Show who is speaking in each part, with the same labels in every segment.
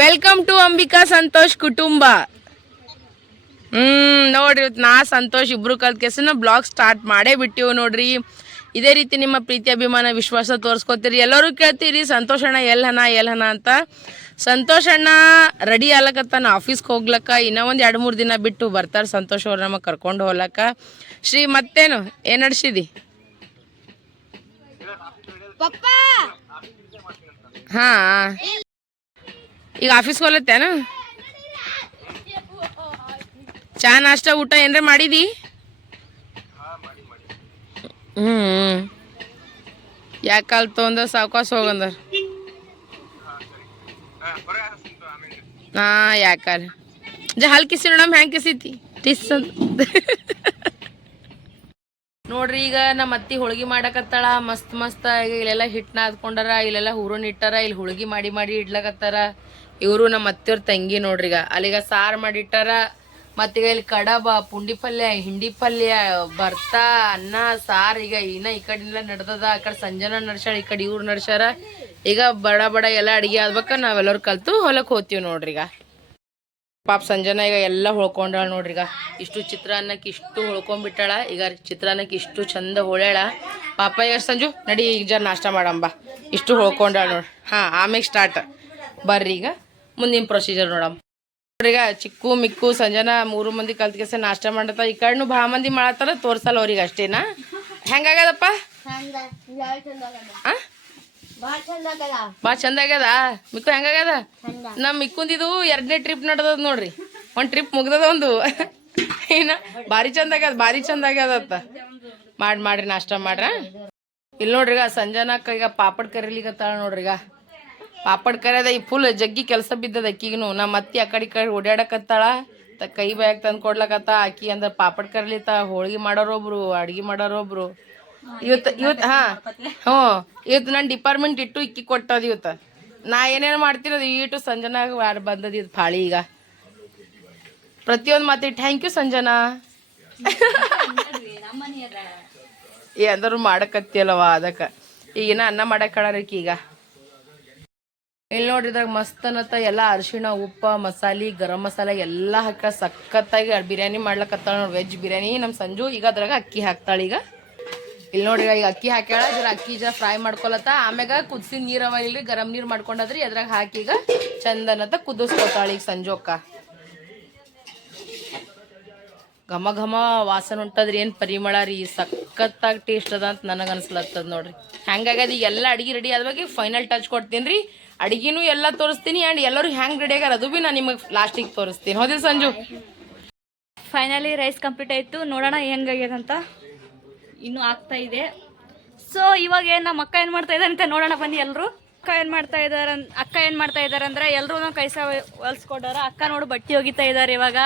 Speaker 1: Welcome to Ambika Santosh ಕುಟುಂಬ ಹ್ಮ್ ನೋಡ್ರಿ ನಾ ಸಂತೋಷ್ ಇಬ್ರು ಕಲ್ತ್ ಕೆಸನ ಬ್ಲಾಗ್ ಸ್ಟಾರ್ಟ್ ಮಾಡೇ ಬಿಟ್ಟಿವು ನೋಡ್ರಿ. ಇದೇ ರೀತಿ ನಿಮ್ಮ ಪ್ರೀತಿ ಅಭಿಮಾನ ವಿಶ್ವಾಸ ತೋರಿಸ್ಕೊತೀರಿ. ಎಲ್ಲರೂ ಕೇಳ್ತೀರಿ ಸಂತೋಷ್ ಅಣ್ಣ ಎಲ್ಲನ ಎಲ್ಲನ ಅಂತ. ಸಂತೋಷ್ ಅಣ್ಣ ರೆಡಿ ಆಗ್ಲಕತ್ತಾನ ಆಫೀಸ್ಗೆ ಹೋಗ್ಲಕ್ಕ. ಇನ್ನೂ ಒಂದು ಎರಡು ಮೂರು ದಿನ ಬಿಟ್ಟು ಬರ್ತಾರೆ ಸಂತೋಷ್ ಅವ್ರು ನಮಗೆ ಕರ್ಕೊಂಡು ಹೋಗ್ಲಕ್ಕ. ಶ್ರೀ ಮತ್ತೇನು? ಏನು ನಡ್ಸಿದಿ? ಹಾ. ಈಗ ಆಫೀಸ್ಗೆ ಹೋಲತ್ತೇನು? ಚಾ, ನಾಷ್ಟ, ಊಟ ಏನ್ರ ಮಾಡಿದಿ? ಹ್ಮ್. ಯಾಕಲ್ ತೊಂದ ಸಾವ್ಕಾಸ ಹೋಗಂದ ಹಾ ಯಾಕಲ್ ಜ ಹಲ್ ಕಿಸಿ ನೋಡಮ್ ಹ್ಯಾಂಗ್ ಕಿಸಿತಿ? ಟಿಸ್ ಅಂತ ನೋಡ್ರಿ, ಈಗ ನಮ್ಮ ಅತ್ತಿ ಹೋಳ್ಗಿ ಮಾಡಕತ್ತಾಳ. ಮಸ್ತ್ ಮಸ್ತ್ ಇಲ್ಲೆಲ್ಲಾ ಇಲ್ಲೆಲ್ಲ ಹಿಟ್ ನಾದ್ಕೊಂಡಾರ, ಇಲ್ಲೆಲ್ಲ ಹೂರನ್ ಇಟ್ಟಾರ ಇಲ್ಲಿ ಹೋಳ್ಗಿ ಮಾಡಿ ಮಾಡಿ ಇಡ್ಲಕತ್ತಾರ. ಇವರು ನಮ್ಮ ಅತ್ತೆಯವ್ರ ತಂಗಿ ನೋಡ್ರಿಗ ಅಲ್ಲಿಗ ಸಾರು ಮಾಡಿಟ್ಟಾರ, ಮತ್ತೀಗ ಇಲ್ಲಿ ಕಡಬ, ಪುಂಡಿ ಪಲ್ಯ, ಹಿಂಡಿ ಪಲ್ಯ ಬರ್ತಾ ಅನ್ನ, ಸಾರು, ಈಗ ಇನ್ನ ಈ ಕಡೆಲ್ಲ ನಡ್ದದ, ಆ ಕಡೆ ಸಂಜನ ನಡ್ಸ್ಯಾರ ಈ ಕಡೆ ಇವ್ರು ನಡ್ಸ್ಯಾರ. ಈಗ ಬಡ ಬಡ ಎಲ್ಲ ಅಡಿಗೆ ಆದ್ಬೇಕ ನಾವೆಲ್ಲರೂ ಕಲ್ತು ಹೊಲಕ್ಕೆ ಹೋಗ್ತೀವಿ ನೋಡ್ರಿ ಈಗ. ಪಾಪ ಸಂಜನ ಈಗ ಎಲ್ಲ ಹೊಳ್ಕೊಂಡಾಳ ನೋಡ್ರಿ ಈಗ. ಇಷ್ಟು ಚಿತ್ರಾನ್ನಕ್ಕೆ ಇಷ್ಟು ಹೊಳ್ಕೊಂಡ್ಬಿಟ್ಟಾಳ, ಈಗ ಚಿತ್ರಾನ್ನಕ್ಕೆ ಇಷ್ಟು ಚಂದ ಹೊಳ್ಯಾಳ. ಪಾಪ ಈಗ ಸಂಜು, ನಡಿ ಈಗ ಜರ ನಾಷ್ಟ ಮಾಡಂಬ ಇಷ್ಟು ಹೊಳ್ಕೊಂಡಾಳ ನೋಡ್ರಿ ಹಾಂ ಆಮೇಲೆ ಸ್ಟಾರ್ಟ್ ಬರ್ರಿ ಈಗ. ಮುಂದಿನ ಪ್ರೊಸೀಜರ್ ನೋಡಮ್ಮ. ನೋಡ್ರಿ ಈಗ ಚಿಕ್ಕು ಮಿಕ್ಕು ಸಂಜನ ಮೂರು ಮಂದಿ ಕಲ್ತ್ ಕೆಸ ನಾಷ್ಟ ಮಾಡತ್ತ. ಈ ಕಣ್ಣು ಭಾಳ ಮಂದಿ ಮಾಡತ್ತಾರ ತೋರ್ಸಲ್ಲ ಅವ್ರಿಗೆ ಅಷ್ಟೇನಾ? ಹೆಂಗಾಗ್ಯದಪ್ಪ? ಆ? ಭಾಳ ಚಂದ ಆಗ್ಯದ. ಮಿಕ್ಕು ಹೆಂಗಾಗ್ಯದ ನಮ್ಮ ಮಿಕ್ಕುಂದಿದು ಎರಡನೇ ಟ್ರಿಪ್ ನಡ್ದದ ನೋಡ್ರಿ. ಒಂದು ಟ್ರಿಪ್ ಮುಗ್ದದ ಒಂದು. ಏನ? ಭಾರಿ ಚಂದ ಆಗ್ಯದ ಭಾರಿ ಚಂದ ಆಗ್ಯದತ್ತ. ಮಾಡಿ ಮಾಡ್ರಿ ನಾಷ್ಟ ಮಾಡ್ರ. ಇಲ್ಲಿ ನೋಡ್ರಿಗ ಸಂಜನಾ ಕೈಗ ಈಗ ಪಾಪಡ್ ಕರೀಲಿಕತ್ತಾಳ ನೋಡ್ರಿಗ. ಪಾಪಡ್ ಕರಿಯದ ಈ ಫುಲ್ ಜಗ್ಗಿ ಕೆಲಸ ಬಿದ್ದದ ಅಕ್ಕಿಗೂ ನಮ್ಮ ಅತ್ತಿ ಆ ಕಡೆ ಕಡೆ ಓಡಾಡಕತ್ತಾಳ. ತ ಕೈ ಬ್ಯಾಗ್ ತಂದು ಕೊಡ್ಲಕತ್ತ. ಅಕ್ಕಿ ಅಂದ್ರೆ ಪಾಪಡ್ ಕರ್ಲಿತ್ತ. ಹೋಳ್ಗಿ ಮಾಡೋರೊಬ್ರು, ಅಡ್ಗೆ ಮಾಡೋರೊಬ್ರು. ಇವತ್ತು ಇವತ್ತು ಹಾ, ಹ್ಞೂ. ಇವತ್ತು ನನ್ನ ಡಿಪಾರ್ಟ್ಮೆಂಟ್ ಇಟ್ಟು ಇಕ್ಕಿ ಕೊಟ್ಟದ ಇವತ್ತು ನಾ ಏನೇನು ಮಾಡ್ತಿರೋದು? ಇಟ್ಟು ಸಂಜನಾಗ ಬಂದದ ಇದು ಫಾಳಿ ಈಗ. ಪ್ರತಿಯೊಂದು ಮಾತಿ ಥ್ಯಾಂಕ್ ಯು ಸಂಜನಾ. ಏ, ಅಂದರು ಮಾಡಕತ್ತಿಯಲ್ಲವ ಅದಕ್ಕೆ. ಈಗಿನ ಅನ್ನ ಮಾಡಕ್ಕೆ ಈಗ. ಇಲ್ಲಿ ನೋಡ್ರಿ ಇದ್ರಾಗ ಮಸ್ತ್ ಅನ್ನತ್ತ ಎಲ್ಲ ಅರಿಶಿಣ, ಉಪ್ಪ, ಮಸಾಲೆ, ಗರಂ ಮಸಾಲೆ ಎಲ್ಲ ಹಾಕ ಸಖತ್ತಾಗಿ ಬಿರಿಯಾನಿ ಮಾಡ್ಲಕತ್ತಾಳ ನೋಡಿ ವೆಜ್ ಬಿರಿಯಾನಿ. ನಮ್ಮ ಸಂಜು ಈಗ ಅದ್ರಾಗ ಅಕ್ಕಿ ಹಾಕ್ತಾಳ ಈಗ. ಇಲ್ಲಿ ನೋಡ್ರಿ ಈಗ ಅಕ್ಕಿ ಹಾಕ್ಯಾಳ, ಜರ ಅಕ್ಕಿ ಜರ ಫ್ರೈ ಮಾಡ್ಕೊಳತ್ತ ಆಮ್ಯಾಗ ಕುದಿಸಿ ನೀರ್ ಅವ ಇಲ್ರಿ ಗರಂ ನೀರು ಮಾಡ್ಕೊಂಡದ್ರಿ ಅದ್ರಾಗ ಹಾಕಿ ಈಗ ಚಂದನತ್ತ ಕುದಿಸ್ಕೊತಾಳ ಈಗ ಸಂಜೋಕ್ಕ ಘಮ ಘಮ ವಾಸನೆ ಉಂಟದ್ರಿ ಏನು ಪರಿಮಳ ರೀ ಸಖತ್ತಾಗಿ ಟೇಸ್ಟ್ ಅದ ಅಂತ ನನಗೆ ಅನ್ಸ್ಲತ್ತದ ನೋಡ್ರಿ. ಹಂಗಾಗಿ ಈಗ ಎಲ್ಲ ಅಡಿಗೆ ರೆಡಿ ಆದ್ವಾಗ ಫೈನಲ್ ಟಚ್ ಕೊಡ್ತೀನಿ ರೀ. ಅಡಿಗೆನೂ ಎಲ್ಲ ತೋರಿಸ್ತೀನಿ ಆ್ಯಂಡ್ ಎಲ್ಲರೂ ಹ್ಯಾಂಗ್ ರೆಡಿ ಆಗ್ಯಾರ, ಅದು ಭೀ ನಾನು ನಿಮಗೆ ಲಾಸ್ಟಿಗೆ ತೋರಿಸ್ತೀನಿ. ಹೌದಿಲ್ಲ ಸಂಜು?
Speaker 2: ಫೈನಲಿ ರೈಸ್ ಕಂಪ್ಲೀಟ್ ಆಯಿತು. ನೋಡೋಣ ಹೆಂಗಾಗ್ಯದಂತ ಇನ್ನೂ ಆಗ್ತಾ ಇದೆ. ಸೊ ಇವಾಗ ಏನು ನಮ್ಮ ಅಕ್ಕ ಏನು ಮಾಡ್ತಾ ಇದ್ದಾರೆ ಅಂತ ನೋಡೋಣ ಬನ್ನಿ ಎಲ್ಲರೂ ಅಕ್ಕ ಏನು ಮಾಡ್ತಾ ಇದ್ದಾರೆ ಅಕ್ಕ ಏನು ಮಾಡ್ತಾ ಇದ್ದಾರೆ ಅಂದರೆ ಎಲ್ಲರೂ ಕೈಸ ಹೊಲ್ಸ್ಕೊಂಡಾರ. ಅಕ್ಕ ನೋಡು ಬಟ್ಟೆ ಒಗಿತಾ ಇದ್ದಾರೆ ಇವಾಗ.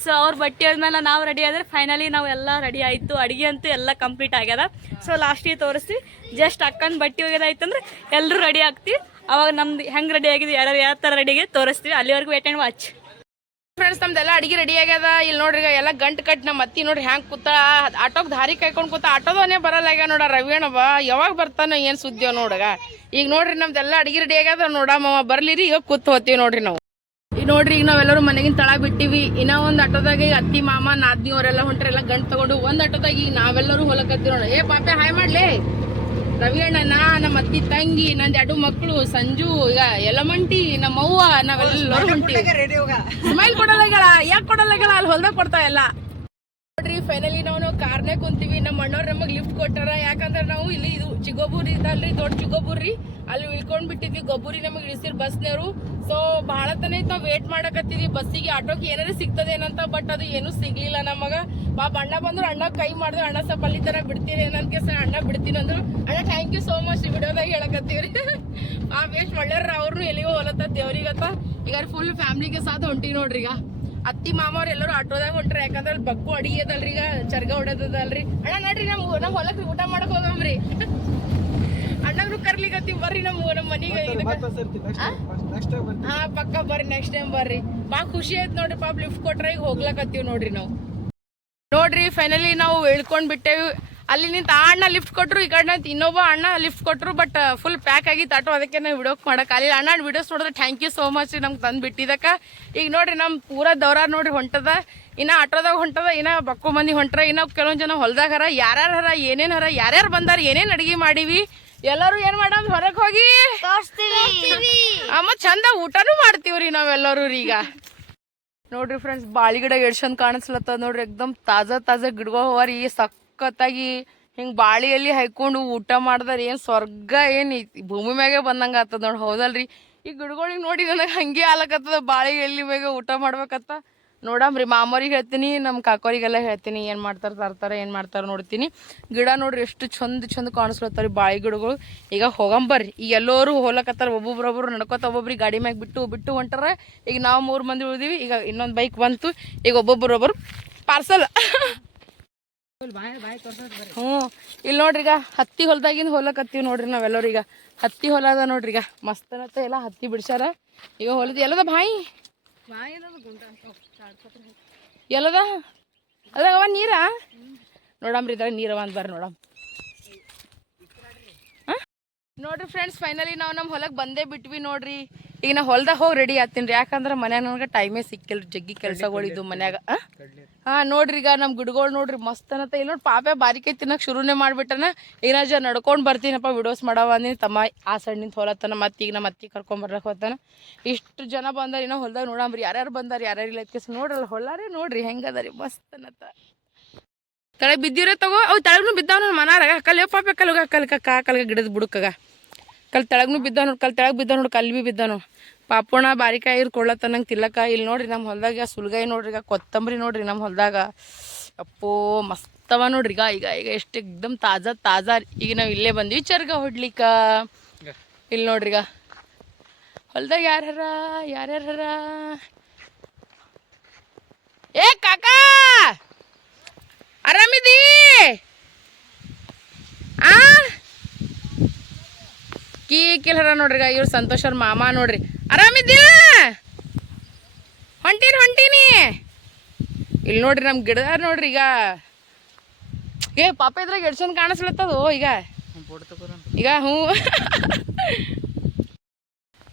Speaker 2: ಸೊ ಅವ್ರು ಬಟ್ಟೆ ಹೋದ್ಮೇಲೆ ನಾವು ರೆಡಿ ಆದರೆ ಫೈನಲಿ ನಾವು ಎಲ್ಲ ರೆಡಿ ಆಯಿತು. ಅಡುಗೆ ಅಂತೂ ಎಲ್ಲ ಕಂಪ್ಲೀಟ್ ಆಗ್ಯದ. ಸೊ ಲಾಸ್ಟಿಗೆ ತೋರಿಸ್ತೀವಿ. ಜಸ್ಟ್ ಅಕ್ಕನ ಬಟ್ಟೆ ಒಗೆದಾಯ್ತು ಅಂದ್ರೆ ಎಲ್ಲರೂ ರೆಡಿ ಆಗ್ತೀವಿ. ಅವಾಗ ನಮ್ದು ಹೆಂಗೆ ರೆಡಿ ಆಗಿದೆ ಯಾರು ಯಾವ ಥರ ರೆಡಿಗೆ ತೋರಿಸ್ತೀವಿ. ಅಲ್ಲಿವರೆಗೂ ವೇಟ್ ಆ್ಯಂಡ್ ವಾಚ್
Speaker 1: ಫ್ರೆಂಡ್ಸ್ ನಮ್ದೆಲ್ಲ ಅಡಿಗೆ ರೆಡಿ ಆಗ್ಯದ. ಇಲ್ಲಿ ನೋಡ್ರಿ ಎಲ್ಲ ಗಂಟು ಕಟ್ ನಮ್ಮ ಅತ್ತಿ ನೋಡ್ರಿ ಹ್ಯಾಂಗ್ ಕೂತ, ಆಟೋಗ್ ದಾರಿ ಕಾಯ್ಕೊಂಡು ಕೂತ, ಆಟೋದವನೇ ಬರಲ್ಲ ಆಗ್ಯ ನೋಡ ರವಿಯಣ್ಣವ ಯಾವಾಗ ಬರ್ತಾನೋ ಏನು ಸುದ್ದಿಯೋ ನೋಡಗ ಈಗ. ನೋಡ್ರಿ ನಮ್ದೆಲ್ಲ ಅಡಿಗೆ ರೆಡಿ ಆಗ್ಯದ ನೋಡಮ್ಮ ಬರ್ಲಿರಿ, ಈಗ ಕೂತ್ ಹೋಗ್ತೀವಿ ನೋಡ್ರಿ ನಾವು. ಈಗ ನೋಡ್ರಿ ಈಗ ನಾವೆಲ್ಲರೂ ಮನೆಗಿನ ತಳ ಬಿಟ್ಟಿವಿ. ಇನ್ನ ಒಂದ್ ಆಟೋದಾಗ ಅತ್ತಿ, ಮಾಮ, ನಾದ್ನಿ, ಅವರೆಲ್ಲ ಹೊಂಟ್ರೆಲ್ಲ ಗಂಟು ತಗೊಂಡು ಒಂದ್ ಆಟೋದಾಗ ಈಗ ನಾವೆಲ್ಲರೂ ಹೊಲಕತ್ತೀವಿ ನೋಡ. ಏ ಪಾಪೆ, ಹಾಯ್ ಮಾಡ್ಲಿ. ರವಿ ಅಣ್ಣ ನಾ ನಮ್ಮ ಅತ್ತಿ ತಂಗಿ ನಂದು ಎರಡು ಮಕ್ಕಳು ಸಂಜು ಈಗ ಯಲಮಂಟಿ ನಮ್ಮ ಅವ್ವ ನಾವೆಲ್ಲರೂ ಹೊಂಟಿವಿ. ಸ್ಮೈಲ್ ಕೊಡಲ್ಲ ಯಾಕೆ ಕೊಡಲ್ಲ ಅಲ್ಲಿ ಹೊಲ್ದಾಗ ಕೊಡ್ತಾ ಎಲ್ಲ ನೋಡ್ರಿ ಫೈನಲಿ ನಾವು ಕಾರ್ನೇ ಕುಂತೀವಿ. ನಮ್ಮ ಅಣ್ಣವ್ರು ನಮಗೆ ಲಿಫ್ಟ್ ಕೊಟ್ಟಾರ. ಯಾಕಂದ್ರೆ ನಾವು ಇಲ್ಲಿ ಇದು ಚಿಗೋಬೂರ್ ಇದಲ್ರಿ ದೊಡ್ಡ ಚಿಗೋಬೂರಿ. ಅಲ್ಲಿ ಇಳ್ಕೊಂಡ್ ಬಿಟ್ಟಿದ್ವಿ ಗೊಬ್ಬರಿ ನಮಗೆ ಇಳಿಸಿರ್ ಬಸ್ನವರು. ಸೊ ಬಹಳ ತನ ನಾವು ವೇಟ್ ಮಾಡಕತ್ತಿದ್ವಿ. ಬಸ್ಸಿಗೆ ಆಟೋಗೆ ಏನಾರ ಸಿಗ್ತದೇನಂತ ಬಟ್ ಅದು ಏನೂ ಸಿಗ್ಲಿಲ್ಲ ನಮಗ. ಪಾಪ ಅಣ್ಣ ಬಂದ್ರು, ಅಣ್ಣ ಕೈ ಮಾಡಿದ್ರು ಅಣ್ಣ, ಸ್ವಲ್ಪ ಅಲ್ಲಿ ತರ ಬಿಡ್ತೀನಿ ಏನಂತ ಅಣ್ಣ, ಬಿಡ್ತೀನಿ ಅಂದ್ರು. ಅಣ್ಣ ಥ್ಯಾಂಕ್ ಯು ಸೋ ಮಚ್ ವಿಡಿಯೋದಾಗ ಹೇಳಕತ್ತೀವ್ರಿ. ಆ ವೇಸ್ಟ್ ಒಳ್ಳೆಯವ್ರ ಅವ್ರು ಎಲ್ಲಿಗೋ ಹೊಲತ್ತ ದೇವ್ರಿಗತ್ತ. ಈಗ ಫುಲ್ ಫ್ಯಾಮಿಲಿಗೆ ಸಾಧ ಹೊಂಟಿ ನೋಡ್ರಿ ಈಗ ಅತ್ತಿ ಮಾಮವ್ರ ಎಲ್ಲರೂ ಆಟೋದಾಗ ಹೊಂಟ್ರಿ ಯಾಕಂದ್ರೆ ಅಲ್ಲಿ ಬಕ್ಕು ಅಡಿಗೆ ಅದಲ್ರಿ ಈಗ ಚರ್ಗ ಹೊಡೆದಲ್ರಿ ಅಣ್ಣ ನೋಡ್ರಿ ನಮ್ ನಮ್ ಹೊಲಕ್ ಊಟ ಮಾಡಕ್ ಹೋಗಮ್ರಿ. ಅಣ್ಣಗ್ರು ಕರ್ಲಿಕತ್ತೀವಿ ಬರ್ರಿ ನಮ್ ನಮ್ ಮನಿಗೆ? ಹಾ ಪಕ್ಕ ಬರ್ರಿ ನೆಕ್ಸ್ಟ್ ಟೈಮ್ ಬರ್ರಿ. ಬಾ ಖುಷಿ ಆಯ್ತು ನೋಡ್ರಿ ಪಾಪ ಲಿಫ್ಟ್ ಕೊಟ್ರ ಈಗ ಹೋಗ್ಲಕತ್ತೀವಿ ನೋಡ್ರಿ ನಾವು. ನೋಡ್ರಿ ಫೈನಲಿ ನಾವು ಇಳ್ಕೊಂಡ್ ಬಿಟ್ಟೇವಿ ಅಲ್ಲಿ ನಿಂತ ಆ ಅಣ್ಣ ಲಿಫ್ಟ್ ಕೊಟ್ಟರು ಈ ಕಡೆ ನಿಂತ ಇನ್ನೊಬ್ಬ ಅಣ್ಣ ಲಿಫ್ಟ್ ಕೊಟ್ಟರು ಬಟ್ ಫುಲ್ ಪ್ಯಾಕ್ ಆಗಿತ್ತು ಆಟೋ ಅದಕ್ಕೆ ನಾವು ವಿಡಿಯೋಕ್ ಮಾಡಕ್ ಅಲ್ಲಿ ಅಣ್ಣ ವಿಡಿಯೋಸ್ ನೋಡಿದ್ರೆ ಥ್ಯಾಂಕ್ ಯು ಸೋ ಮಚ್ ನಮ್ಗೆ ತಂದು ಬಿಟ್ಟಿದಕ್ಕೆ ಈಗ ನೋಡ್ರಿ ನಮ್ಮ ಪೂರ ದೌರ ನೋಡಿ ಹೊಂಟದ. ಇನ್ನು ಆಟೋದಾಗ ಹೊಂಟದ ಇನ್ನು ಬಕ್ಕು ಮಂದಿ ಹೊಂಟ್ರ ಇನ್ನು ಕೆಲವೊಂದು ಜನ ಹೊಲ್ದಾಗ ಹರ ಯಾರ್ಯಾರು ಹರ ಏನೇನು ಹರ ಯಾರ್ಯಾರು ಬಂದಾರ ಏನೇನು ಅಡುಗೆ ಮಾಡಿವಿ. ಎಲ್ಲರೂ ಏನು ಮಾಡಮ್ ಹೊರಗೆ ಹೋಗಿ? ಅಮ್ಮ ಚಂದ ಊಟನೂ ಮಾಡ್ತೀವ್ರಿ ನಾವೆಲ್ಲರೂ ರೀ ಈಗ. ನೋಡ್ರಿ ಫ್ರೆಂಡ್ಸ್ ಬಾಳಿ ಗಿಡ ಚಂದ ಕಾಣಿಸ್ಲತ್ತದ ನೋಡ್ರಿ ಎಕ್ದಮ್ ತಾಜಾ ತಾಜಾ ಗಿಡಗಳು ಹವರಿ ಸಖತ್ತಾಗಿ ಹಿಂಗ್ ಬಾಳಿಯಲ್ಲಿ ಹೈಕೊಂಡು ಊಟ ಮಾಡ್ದಾರ ಏನ್ ಸ್ವರ್ಗ ಏನು ಭೂಮಿ ಮ್ಯಾಗೆ ಬಂದಂಗ ಆತದ ನೋಡ್. ಹೌದಲ್ರಿ? ಈ ಗಿಡಗಳಿಗೆ ನೋಡಿ ನನಗೆ ಹಂಗೆ ಆಲಕತ್ತದ ಬಾಳಿ ಎಲ್ಲಿ ಮ್ಯಾಗ ಊಟ ಮಾಡ್ಬೇಕತ್ತ ನೋಡಮ್ರಿ ಮಾಮೋರಿಗೆ ಹೇಳ್ತೀನಿ ನಮ್ಮ ಕಾಕೋರಿಗೆಲ್ಲ ಹೇಳ್ತೀನಿ, ಏನು ಮಾಡ್ತಾರ ತರ್ತಾರ, ಏನು ಮಾಡ್ತಾರ ನೋಡ್ತೀನಿ. ಗಿಡ ನೋಡ್ರಿ, ಎಷ್ಟು ಚಂದ ಚಂದ ಕಾಣಿಸ್ಲತ್ತಾರ ಬಾಳೆ ಗಿಡಗಳು. ಈಗ ಹೋಗಂಬರ್ರಿ, ಈಗ ಎಲ್ಲರೂ ಹೋಲಕತ್ತಾರ, ಒಬ್ಬೊಬ್ರೊಬ್ರು ನಡ್ಕೋತ ಒಬ್ಬೊಬ್ರಿಗೆ ಗಾಡಿ ಮ್ಯಾಗ ಬಿಟ್ಟು ಬಿಟ್ಟು ಹೊಂಟಾರ. ಈಗ ನಾವು ಮೂರು ಮಂದಿ ಉಳಿದೀವಿ, ಈಗ ಇನ್ನೊಂದು ಬೈಕ್ ಬಂತು, ಈಗ ಒಬ್ಬೊಬ್ಬರೊಬ್ಬರು ಪಾರ್ಸಲ್ ಹ್ಞೂ. ಇಲ್ಲಿ ನೋಡ್ರಿಗ ಹತ್ತಿ ಹೊಲ್ದಾಗಿಂದ ಹೊಲಕತ್ತೀವಿ ನೋಡ್ರಿ ನಾವೆಲ್ಲರೂ ಹತ್ತಿ ಹೊಲ ಅದ ನೋಡ್ರಿ ಈಗ. ಮಸ್ತನತ್ತ ಎಲ್ಲ ಹತ್ತಿ ಬಿಡ್ಸ್ಯಾರ. ಈಗ ಹೊಲದ ಎಲ್ಲದ ಬಾಯಿ? ಎಲ್ಲದ? ಅದ್ರಾಗ ಅವ ನೀರ? ನೋಡಮ್ರಿ ಇದ್ರಾಗ ನೀರವ ಅಂತ ಬರ್ರಿ ನೋಡಮ್? ನೋಡ್ರಿ ಫ್ರೆಂಡ್ಸ್ ಫೈನಲಿ ನಾವು ನಮ್ಮ ಹೊಲಕ್ಕೆ ಬಂದೇ ಬಿಟ್ವಿ ನೋಡ್ರಿ. ಈಗ ನಾ ಹೊಲ್ದಾಗ ಹೋಗಿ ರೆಡಿ ಆಗ್ತೀನಿ ರೀ. ಯಾಕಂದ್ರೆ ಮನ್ಯಾಗ ನನಗೆ ಟೈಮೇ ಸಿಕ್ಕಿಲ್ಲ ಜಗ್ಗಿ ಕೆಲಸಗಳಿದ್ದು ಮನ್ಯಾಗ. ಹಾಂ? ನೋಡ್ರಿ ಈಗ ನಮ್ಮ ಗಿಡಗಳು ನೋಡ್ರಿ ಮಸ್ತ್ ಅನ್ನತ್ತ ಇಲ್ಲಿ ನೋಡಿ ಪಾಪೆ ಬಾರಿಕೆ ತಿನ್ನೋಕೆ ಶುರುನೇ ಮಾಡಿಬಿಟ್ಟನ ಈಗ ಜ ನಡ್ಕೊಂಡು ಬರ್ತೀನಪ್ಪ ವಿಡಿಯೋಸ್ ಮಾಡವ ಅಂದಿನಿ. ತಮ್ಮ ಆ ಸಣ್ಣಿಂದ ನಿಂತ ಹೊಲತ್ತನ ಮತ್ತೆ ಈಗ ನಮ್ಮ ಅತ್ತಿ ಕರ್ಕೊಂಡ್ ಬರ್ಲಕ್ ಹೋತಾನ ಇಷ್ಟು ಜನ ಬಂದಾರ ಇನ್ನೂ ಹೊಲ್ದಾಗ ನೋಡಂಬ್ರಿ ಯಾರ್ಯಾರು ಬಂದಾರ ಯಾರ್ಯಾರು ಇಲ್ಲ ಅದಕ್ಕೆ ನೋಡ್ರಲ್ಲ ಹೊಲ್ಲಾರಿ ನೋಡ್ರಿ ಹೆಂಗದ ರೀ ಮಸ್ತ್ ಅನ್ನತ್ತ ತಳಗ್ ಬಿದ್ದಿರೋ ತಗೋ. ಅವು ತಳಗ್ನು ಬಿದ್ದಾವ ನನ್ನ ಮನಾರಾಗ ಕಲ್ ಪಾಪೆ ಕಲ್ಗ ಕಲ್ಕ ಕಾ ಕಲ್ಗ ಗಿಡದ ಬುಡಕ್ಕಗ ಕಲ್ ತೆಳಗ್ನು ಬಿದ್ದ ನೋಡಿ ಕಲ್ ತೆಳಗ್ ಬಿದ್ದ ನೋಡ್ ಕಲ್ಲಿ ಬಿದ್ದ ನೋಡಿ. ಪಾಪುಣ ಬಾರಿಕಾಯಿ ಇರ್ ಕೊಳ್ಳತ್ತನಂಗೆ ತಿಲ್ಲಕ ಇಲ್ಲಿ ನೋಡ್ರಿ ನಮ್ಮ ಹೊಲ್ದಾಗ ಸುಲ್ಗಾಯಿ ನೋಡ್ರಿ ಈಗ ಕೊತ್ತಂಬರಿ ನೋಡ್ರಿ ನಮ್ಮ ಹೊಲ್ದಾಗ. ಅಪ್ಪೋ ಮಸ್ತವ ನೋಡ್ರಿ. ಈಗ ಈಗ ಈಗ ಎಷ್ಟು ಎಕ್ದಮ್ ತಾಜಾ ತಾಜಾ. ಈಗ ನಾವು ಇಲ್ಲೇ ಬಂದ್ವಿ ಚರ್ಗ ಹೊಡ್ಲಿಕ್ಕ. ಇಲ್ಲಿ ನೋಡ್ರಿ ಈಗ. ಹೊಲ್ದಾಗ ಯಾರ್ಯಾರ ಯಾರ್ಯಾರ ಏ ಕಾಕಾ! ಆರಾಮಿದೀ? ಆ? ಕೀ ಕಿಲ್ಹರ ನೋಡ್ರಿ ಇವ್ರು ಸಂತೋಷ್ ಅವ್ರ ಮಾಮ ನೋಡ್ರಿ. ಆರಾಮಿದ್ದೀರ? ಹೊಂಟೀನಿ ಹೊಂಟೀನಿ ಇಲ್ಲಿ ನೋಡ್ರಿ ನಮ್ ಗಿಡ ನೋಡ್ರಿ ಈಗ. ಏ, ಪಾಪ ಇದ್ರಾಗ ಎಡ್ ಚಂದ ಕಾಣಿಸ್ಲತ್ತದು ಈಗ. ಈಗ ಹ್ಞೂ.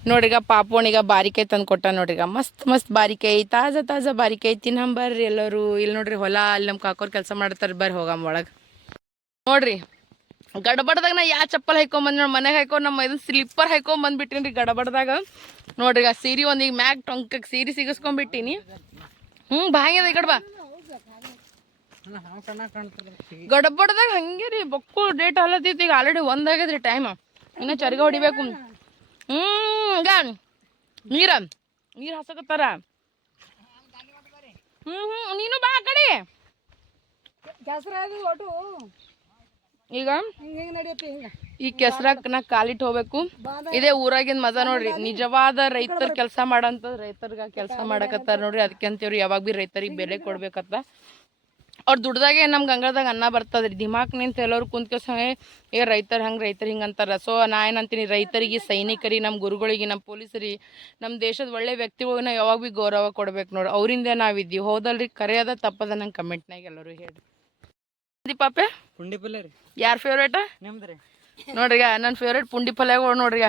Speaker 1: ನೋಡ್ರಿಗ ಪಾಪೋಣಿಗ ಬಾರಿಕಾಯಿ ತಂದು ಕೊಟ್ಟ ನೋಡ್ರಿಗ ಮಸ್ತ್ ಮಸ್ತ್ ಬಾರಿಕಾಯಿ, ತಾಜಾ ತಾಜಾ ಬಾರಿಕಾಯಿ ತಿನ್ನಂಬರ್ರಿ ಎಲ್ಲರೂ. ಇಲ್ಲಿ ನೋಡ್ರಿ ಹೊಲ, ಅಲ್ಲಿ ನಮ್ಮ ಕಾಕೋರ್ ಕೆಲಸ ಮಾಡ್ತಾರೆ ಬರ್ರಿ ಹೋಗಮ್ಮ ಒಳಗೆ. ನೋಡ್ರಿ ಗಡಬಡ್ದಾಗ ನಾ ಯಾ ಚಪ್ಪಲ್ ಹಾಕೊಂಡ್ ಬಂದ್ ನೋಡಿ ಮನೆಗೆ ಹಾಕೊಂಡ್ ನಮ್ಮ ಇದು ಸ್ಲಿಪ್ಪರ್ ಹಾಕೊಂಡ್ ಬಂದ್ಬಿಟ್ಟಿನಿ ರೀ ಗಡಬಡ್ದಾಗ. ನೋಡ್ರಿ ಆ ಸೀರೆ ಒಂದು ಈಗ ಮ್ಯಾಗ್ ಟೊಂಕಕ್ಕೆ ಸೀರೆ ಸಿಗಿಸ್ಕೊಂಡ್ಬಿಟ್ಟಿನಿ. ಹ್ಞೂ ಬಾಯಿ ಈ ಕಡೆ ಗಡಬಡ್ದಾಗ ಹಂಗೆ ರೀ, ಬೊಕ್ಕು ಡೇಟ್ ಹಲತೈತಿ ಈಗ ಆಲ್ರೆಡಿ ಒಂದಾಗದ್ರಿ ಟೈಮ್ ಇನ್ನ ಚರ್ಗ ಹೊಡಿಬೇಕು. ಹ್ಮ್ ಹಂಗ ನೀರ, ನೀರ್ ಹಸಕತ್ತಾರ? ಹ್ಞೂ ಹ್ಞೂ ನೀನು ಬಾ ಆ ಕಡೆ. ಈಗ? ಈ ಕೆಸರಾಕ್ ನಾ ಕಾಲಿಟ್ಟು ಹೋಗ್ಬೇಕು. ಇದೇ ಊರಾಗಿನ ಮಜಾ ನೋಡ್ರಿ. ನಿಜವಾದ ರೈತರ ಕೆಲಸ ಮಾಡಂತ ರೈತರ್ಗ ಕೆಲಸ ಮಾಡಕತ್ತಾರ ನೋಡ್ರಿ. ಅದಕ್ಕೆ ಅಂತೇವ್ರಿ ಯಾವಾಗ ಬಿ ರೈತರಿಗೆ ಬೆಲೆ ಕೊಡ್ಬೇಕತ್ತ. ಅವ್ರ ದುಡ್ದಾಗೆ ನಮ್ ಗಂಗಾದಾಗ ಅನ್ನ ಬರ್ತದ್ರಿ. ದಿಮಾಕ್ ನಿಂತ ಎಲ್ಲರೂ ಕುಂತ ಕೆಲಸ ಏ ರೈತರ್ ಹಂಗ್ ರೈತರ್ ಹಿಂಗ್ ಅಂತಾರ. ಸೊ ನಾ ಏನಂತೀನಿ ರೈತರಿಗೆ ಸೈನಿಕರಿಗೆ ನಮ್ಮ ಗುರುಗಳಿಗೆ ನಮ್ಮ ಪೊಲೀಸರಿ ನಮ್ಮ ದೇಶದ ಒಳ್ಳೆ ವ್ಯಕ್ತಿಗಳಿಗೆ ನಾವು ಯಾವಾಗ ಬಿ ಗೌರವ ಕೊಡ್ಬೇಕು ನೋಡ್ರಿ ಅವರಿಂದ ನಾವಿದ್ದೀವಿ ಹೋದಲ್ರಿ ಕರೆಯದ ತಪ್ಪದ ನಂಗೆ ಕಮೆಂಟ್ನಾಗ ಎಲ್ಲರೂ ಹೇಳಿ ಪಾಪೆ?
Speaker 3: ಪುಂಡಿ ಪಲ್ಯ ರೀ.
Speaker 1: ಯಾರ ಫೇವ್ರೇಟ್
Speaker 3: ನಿಮ್ದು ರೀ
Speaker 1: ನೋಡ್ರಿಗ ನನ್ನ ಫೇವ್ರೇಟ್ ಪುಂಡಿ ಪಲ್ಯಗಳು ನೋಡ್ರಿಗ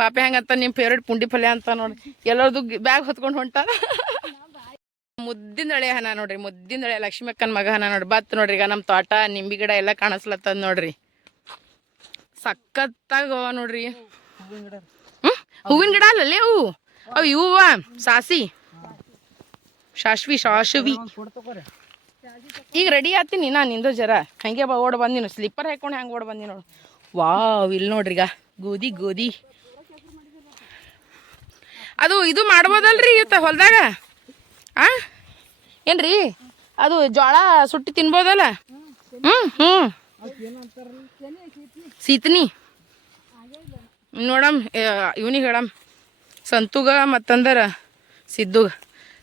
Speaker 1: ಪಾಪೆ ಹೆಂಗಂತ ನಿಮ್ಮ ಫೇವ್ರೇಟ್ ಪುಂಡಿ ಪಲ್ಯ ಅಂತ ನೋಡ್ರಿ. ಎಲ್ಲರದು ಬ್ಯಾಗ್ ಹೊತ್ಕೊಂಡು ಹೊಂಟಾರ ಮುದ್ದಿನ ಹಳೆ ಹನ ನೋಡ್ರಿ ಮುದ್ದಿನ ಹಳೆ ಲಕ್ಷ್ಮಿ ಅಕ್ಕನ ಮಗ ಹನ ನೋಡ್ರಿ. ಬತ್ ನೋಡ್ರಿ ಈಗ ನಮ್ಮ ತೋಟ ನಿಂಬಿ ಗಿಡ ಎಲ್ಲ ಕಾಣಿಸ್ಲತ್ತದ ನೋಡ್ರಿ. ಸಖತ್ತಾಗ ನೋಡ್ರಿ? ಹೂವಿನ ಗಿಡ ಅಲ್ಲಲ್ಲೇ ಅವು? ಅವು ಇವ ಸಾಸಿ? ಶಾಶ್ವಿ ಶಾಶ್ವಿ. ಈಗ ರೆಡಿ ಆತೀನಿ ನಾ ನಿಂದು ಜರ. ಹಂಗೆ ಬಾ, ಓಡ್ ಬಂದಿನ ಸ್ಲಿಪ್ಪರ್ ಹಾಕೊಂಡು ಹೆಂಗೆ ಓಡ್ ಬಂದಿನ ನೋಡು. ವಾವ್ ಇಲ್ಲಿ ನೋಡ್ರಿ ಈಗ. ಗೋಧಿ ಗೋಧಿ. ಅದು ಇದು ಮಾಡ್ಬೋದಲ್ರಿ ಇವತ್ತ ಹೊಲ್ದಾಗ? ಆ? ಏನ್ರಿ? ಅದು ಜೋಳ ಸುಟ್ಟಿ ತಿನ್ಬೋದಲ್ಲ? ಹ್ಞೂ ಹ್ಞೂ ಸೀತನಿ. ನೋಡಮ್ ಇವನಿಗೆ ಹೇಳಮ್. ಸಂತುಗ ಮತ್ತಂದರ ಸಿದ್ದುಗ.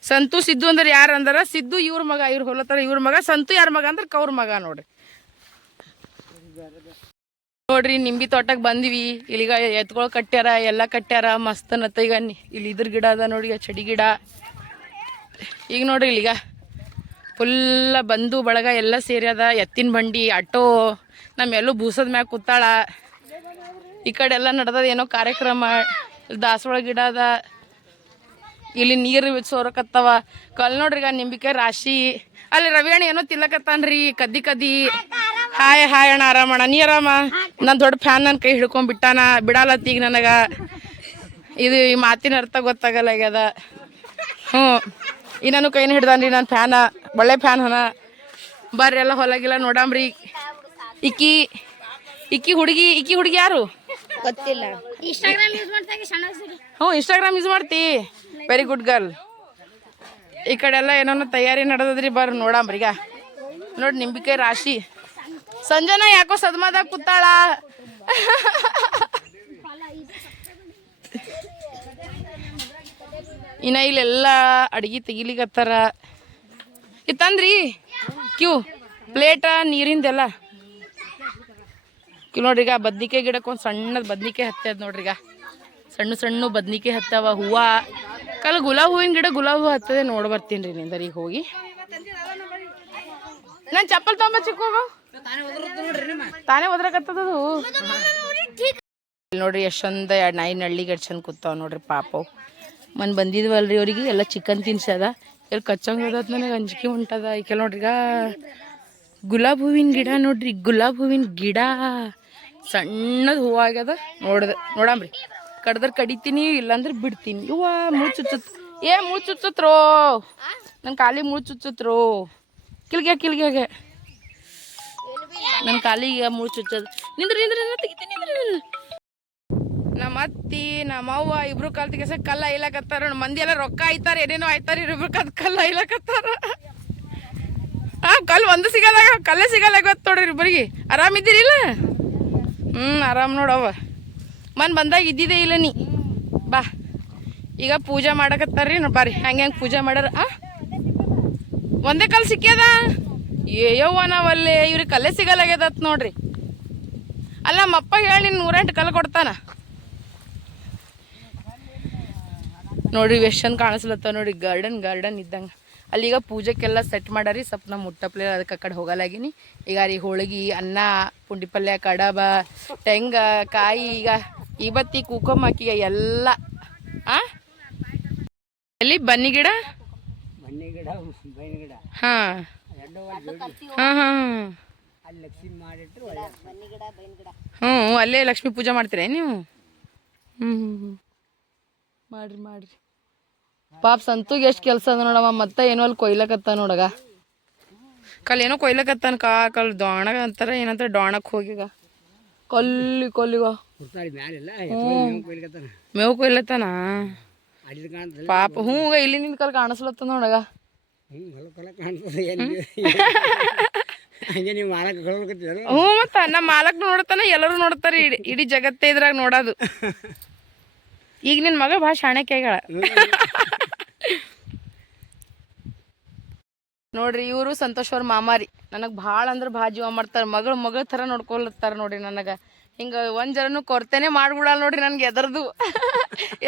Speaker 1: ಸಂತು ಸಿದ್ದು ಅಂದ್ರೆ ಯಾರು ಅಂದ್ರೆ? ಸಿದ್ದು ಇವ್ರ ಮಗ, ಇವ್ರ ಹೊಲತ್ತಾರ, ಇವ್ರ ಮಗ, ಸಂತು ಯಾರ ಮಗ ಅಂದ್ರೆ ಕವ್ರ ಮಗ ನೋಡ್ರಿ. ನೋಡ್ರಿ, ನಿಂಬಿ ತೋಟಕ್ಕೆ ಬಂದಿವಿ. ಇಲ್ಲಿಗ ಎತ್ಕೊಳ್ ಕಟ್ಟ್ಯಾರ, ಎಲ್ಲ ಕಟ್ಟ್ಯಾರ, ಮಸ್ತ್ ನತ್ತ ಈಗ ಇಲ್ಲಿ ಇದ್ರ ಗಿಡ ಅದ ನೋಡಿ ಚಡಿ ಗಿಡ. ಈಗ ನೋಡ್ರಿ ಇಲ್ಲಿಗ ಫುಲ್ಲ ಬಂದು, ಬಳಗ ಎಲ್ಲ ಸೇರ್ಯದ ಎತ್ತಿನ ಬಂಡಿ, ಆಟೋ ನಮ್ಮೆಲ್ಲೂ ಬೂಸದ ಮ್ಯಾಗ ಕೂತಾಳ. ಈ ಕಡೆ ಎಲ್ಲ ನಡ್ದದ ಏನೋ ಕಾರ್ಯಕ್ರಮ. ದಾಸವಾಳ ಗಿಡ ಅದ. ಇಲ್ಲಿ ನೀರು ಸೋರಕತ್ತವ. ಕಲ್ ನೋಡ್ರಿ ಈಗ ನಿಂಬಿಕೆ ರಾಶಿ. ಅಲ್ಲಿ ರವಿ ಅಣ್ಣ ಏನೋ ತಿನ್ನಕತ್ತಾನ್ರಿ. ಕದ್ದಿ ಕದ್ದಿ. ಹಾಯ್ ಹಾಯ್ ಅಣ್ಣ ಆರಾಮಣ್ಣ ನೀ ಆರಾಮ? ನನ್ನ ದೊಡ್ಡ ಫ್ಯಾನ್ ನನ್ನ ಕೈ ಹಿಡ್ಕೊಂಡ್ ಬಿಟ್ಟಾನ. ಬಿಡಾಲತ್ತಿ ಈಗ ನನಗ. ಇದು ಈ ಮಾತಿನ ಅರ್ಥ ಗೊತ್ತಾಗಲ್ಲ ಆಗ್ಯದ ಹ್ಞೂ ಈ ನಾನು ಕೈನ ಹಿಡ್ದಾನ್ರಿ ನನ್ನ ಫ್ಯಾನ ಒಳ್ಳೆ ಫ್ಯಾನ್ ಹನ ಬರ್ರಿ ಎಲ್ಲ ಹೊಲಗಿಲ್ಲ ನೋಡಾಮ್ರಿ. ಇಕ್ಕಿ ಇಕ್ಕಿ ಹುಡುಗಿ ಇಕ್ಕಿ ಹುಡುಗಿ ಯಾರು?
Speaker 3: ಗೊತ್ತಿಲ್ಲ. ಇನ್ಸ್ಟಾಗ್ರಾಮ್ ಯೂಸ್ ಸರಿ
Speaker 1: ಹ್ಞೂ ಇನ್ಸ್ಟಾಗ್ರಾಮ್ ಯೂಸ್ ಮಾಡ್ತಿ. ವೆರಿ ಗುಡ್ ಗರ್ಲ್ ಈ ಕಡೆ ಎಲ್ಲ ಏನೋ ತಯಾರಿ ನಡೆದದ್ರಿ ಬರ್ರಿ ನೋಡಾಮ್ರಿ ಈಗ ನೋಡಿ ನಿಂಬಿಕೆ ರಾಶಿ. ಸಂಜನಾ ಯಾಕೋ ಸದ್ಮದಾಗ ಕೂತಾಳ? ಇನ್ನ ಇಲ್ಲೆಲ್ಲ ಅಡ್ಗೆ ತೆಗಿಲಿಕತ್ತಾರ ಇತ್ತಂದ್ರಿ ಕ್ಯೂ, ಪ್ಲೇಟ, ನೀರಿಂದೆಲ್ಲ. ಕ್ಯೂ ನೋಡ್ರಿಗ, ಬದ್ನಿಕಾಯಿ ಗಿಡಕ್ಕೆ ಒಂದು ಸಣ್ಣದ ಬದ್ನಿಕಾಯಿ ಹತ್ತದ ನೋಡ್ರಿಗ. ಸಣ್ಣ ಸಣ್ಣ ಬದ್ನಿಕಾಯಿ ಹತ್ತವ, ಹೂವ. ಕಲ್ ಗುಲಾಬ್ ಹೂವಿನ ಗಿಡ ಗುಲಾಬ್ ಹೂ ಹತ್ತದೆ ನೋಡ್ ಬರ್ತೀನಿ ರೀ ನಿಂದರಿ ಹೋಗಿ. ನಾನು ಚಪ್ಪಲ್ ತಗೊಂಬ ಚಿಕ್ಕ ತಾನೇ ಒದ್ರಕತ್ತದದು ನೋಡ್ರಿ ಎಷ್ಟು ಚಂದ ಎರಡು ನಾಯಿ ನಳ್ಳಿಗೆ ಎಷ್ಟು ಚಂದ ಕೂತಾವ ನೋಡ್ರಿ ಪಾಪವು. ಮನ್ ಬಂದಿದ್ವಲ್ರಿ ಅವ್ರಿಗೆ, ಎಲ್ಲ ಚಿಕನ್ ತಿನ್ಸದ ಎಲ್ಲಿ ಕಚ್ಚಂಗ್ ಹೋದತ್ ನನಗೆ, ಅಂಜಿಕೆ ಉಂಟದ ಈಕೆ ನೋಡ್ರಿ, ಈಗ ಗುಲಾಬ್ ಹೂವಿನ ಗಿಡ ನೋಡ್ರಿ, ಗುಲಾಬ್ ಹೂವಿನ ಗಿಡ. ಸಣ್ಣದ ಹೂವಾಗ್ಯದ ನೋಡ್ದೆ, ನೋಡಮ್ರಿ. ಕಡ್ದ್ರ ಕಡಿತೀನಿ, ಇಲ್ಲಾಂದ್ರೆ ಬಿಡ್ತೀನಿ. ಇವ್ವ ಮುಳ್ ಏ ಮುಳ್ ಚುಚ್ಚುತ್ರೋ ನನ್ನ ಕಾಲಿ ಚುಚ್ಚುತ್ರೋ ಕಿಲ್ಗೆ ಕಿಲ್ಗೆ ನನ್ನ ಕಾಲಿಗೆ ಮುಳ್ ನಿಂದ್ರಿ ನಿಂದ್ರಿ ನಿಂದ್ರಿ. ನಮ್ಮ ಅತ್ತಿ, ನಮ್ಮ ಅವ್ವ ಇಬ್ರು ಕಾಲ್ ತೆಗೆಸ ಕಲ್ಲ ಇಲ್ಲಕತ್ತಾರ ಮಂದಿ ಎಲ್ಲ ರೊಕ್ಕ ಆಯ್ತಾರ, ಏನೇನೋ ಆಯ್ತಾರ ಇಬ್ರು ಕದ್ ಕಲ್ಲ ಇಲ್ಲಕತ್ತಾರ ಆ ಕಲ್ ಒಂದು ಸಿಗಲ್ಲ, ಕಲ್ಲೇ ಸಿಗಲ್ಲ ಗೊತ್ತು ನೋಡ್ರಿ ಇಬ್ಬರಿಗೆ ಇಲ್ಲ ಹ್ಞೂ ಆರಾಮ್ ನೋಡವ್ವ ಮನ್ ಬಂದಾಗ ಇದ್ದಿದ್ದೇ ಇಲ್ಲ ನೀ. ಬಾ. ಈಗ ಪೂಜೆ ಮಾಡಕತ್ತಾರ್ರಿ ಬರ್ರಿ ಹೆಂಗೆ ಹೆಂಗೆ ಪೂಜೆ ಮಾಡ್ಯಾರ. ಆ? ಒಂದೇ ಕಲ್ ಸಿಕ್ಕ್ಯದ? ಏಯವ್ವ ನಾವಲ್ಲೇ ಇವ್ರಿಗೆ ಕಲ್ಲೇ ಸಿಗಲ್ಲಾಗ್ಯದತ್ ನೋಡ್ರಿ. ಅಲ್ಲ ನಮ್ಮಪ್ಪ ಹೇಳಿ ನೀನು ನೂರೆಂಟು ಕಲ್ಲು ಕೊಡ್ತಾನ. ನೋಡ್ರಿ ಎಷ್ಟು ಕಾಣಿಸ್ಲತ್ತ ನೋಡಿ ಗಾರ್ಡನ್ ಗಾರ್ಡನ್ ಇದ್ದಂಗೆ. ಈಗ ಪೂಜೆಗೆಲ್ಲ ಸೆಟ್ ಮಾಡಾರಿ ಸ್ವಲ್ಪ ನಮ್ಮ ಮುಟ್ಟಪ್ಲೆ ಅದಕ್ಕೆ ಆ ಕಡೆ ಹೋಗಲಾಗಿನಿ. ಈಗ ರೀ ಹೋಳಿಗೆ, ಅನ್ನ, ಪುಂಡಿ ಪಲ್ಯ, ಕಡಬ, ತೆಂಗ, ಕಾಯಿ ಈಗ ಇವತ್ತಿ ಕುಕಮ್ ಹಾಕಿ ಎಲ್ಲ ಆ? ಎಲ್ಲಿ? ಬನ್ನಿ ಗಿಡ?
Speaker 4: ಬನ್ನಿ ಗಿಡ ಬನ್ನಿ ಗಿಡ.
Speaker 1: ಹಾಂ. ಹಾಂ ಹಾಂ
Speaker 4: ಅಲ್ಲಿ ಲಕ್ಷ್ಮಿ ಮಾಡಿಟ್ರು ಒಳ್ಳೆ
Speaker 1: ಹ್ಞೂ ಅಲ್ಲೇ ಲಕ್ಷ್ಮಿ ಪೂಜೆ ಮಾಡ್ತೀರಾ ನೀವು? ಹ್ಞೂ ಹ್ಞೂ ಹ್ಞೂ ಮಾಡ್ರಿ ಮಾಡ್ರಿ. ಪಾಪ ಸಂತೂಗೆ ಎಷ್ಟು ಕೆಲಸ ಅದ ನೋಡವ ಮತ್ತೆ ಏನೋ ಅಲ್ಲಿ ಕೊಯ್ಲಕತ್ತ ನೋಡಗ. ಕಲ್ ಏನೋ ಕೊಯ್ಲಕತ್ತಾನ ಕಾ ಕಲ್ ದೋಣಗ ಅಂತಾರ ಏನಂತ ಡೋಣಕ್ಕೆ ಹೋಗಿಗ ಕೊಲ್ಲಿ ಕೊಲ್ಲಿಗ. ಮೇವು ಕೊಯ್ಲತ್ತಾನ? ಪಾಪ ಹ್ಞೂ ಇಲ್ಲಿ ನಿಂದ ಕಲ್ ಕಾಣಿಸ್ಲತ್ತ ನೋಡಗ. ಹ್ಞೂ ಮತ್ತ ನಮ್ಮ ಮಾಲಕ್ ನೋಡ್ತಾನ ಎಲ್ಲರೂ ನೋಡ್ತಾರೆ ಇಡೀ ಇಡೀ ಜಗತ್ತೇ ಇದ್ರಾಗ ನೋಡೋದು. ಈಗ ನಿನ್ನ ಮಗ ಭಾಳ ಶಾಣಕ್ಯಗಳ ನೋಡ್ರಿ ಇವರು ಸಂತೋಷ್ ಅವ್ರ ಮಾಮಾರಿ. ನನಗೆ ಭಾಳ ಅಂದ್ರೆ ಭಾಳ ಜೀವ ಮಾಡ್ತಾರೆ. ಮಗಳು ಮಗಳ ಥರ ನೋಡ್ಕೊಳತ್ತಾರ ನೋಡ್ರಿ ನನಗೆ. ಹಿಂಗೆ ಒಂದು ಜನನು ಕೊರತೆನೆ ಮಾಡ್ಬಿಡಲ್ಲ ನೋಡ್ರಿ ನನಗೆ ಎದರ್ದು.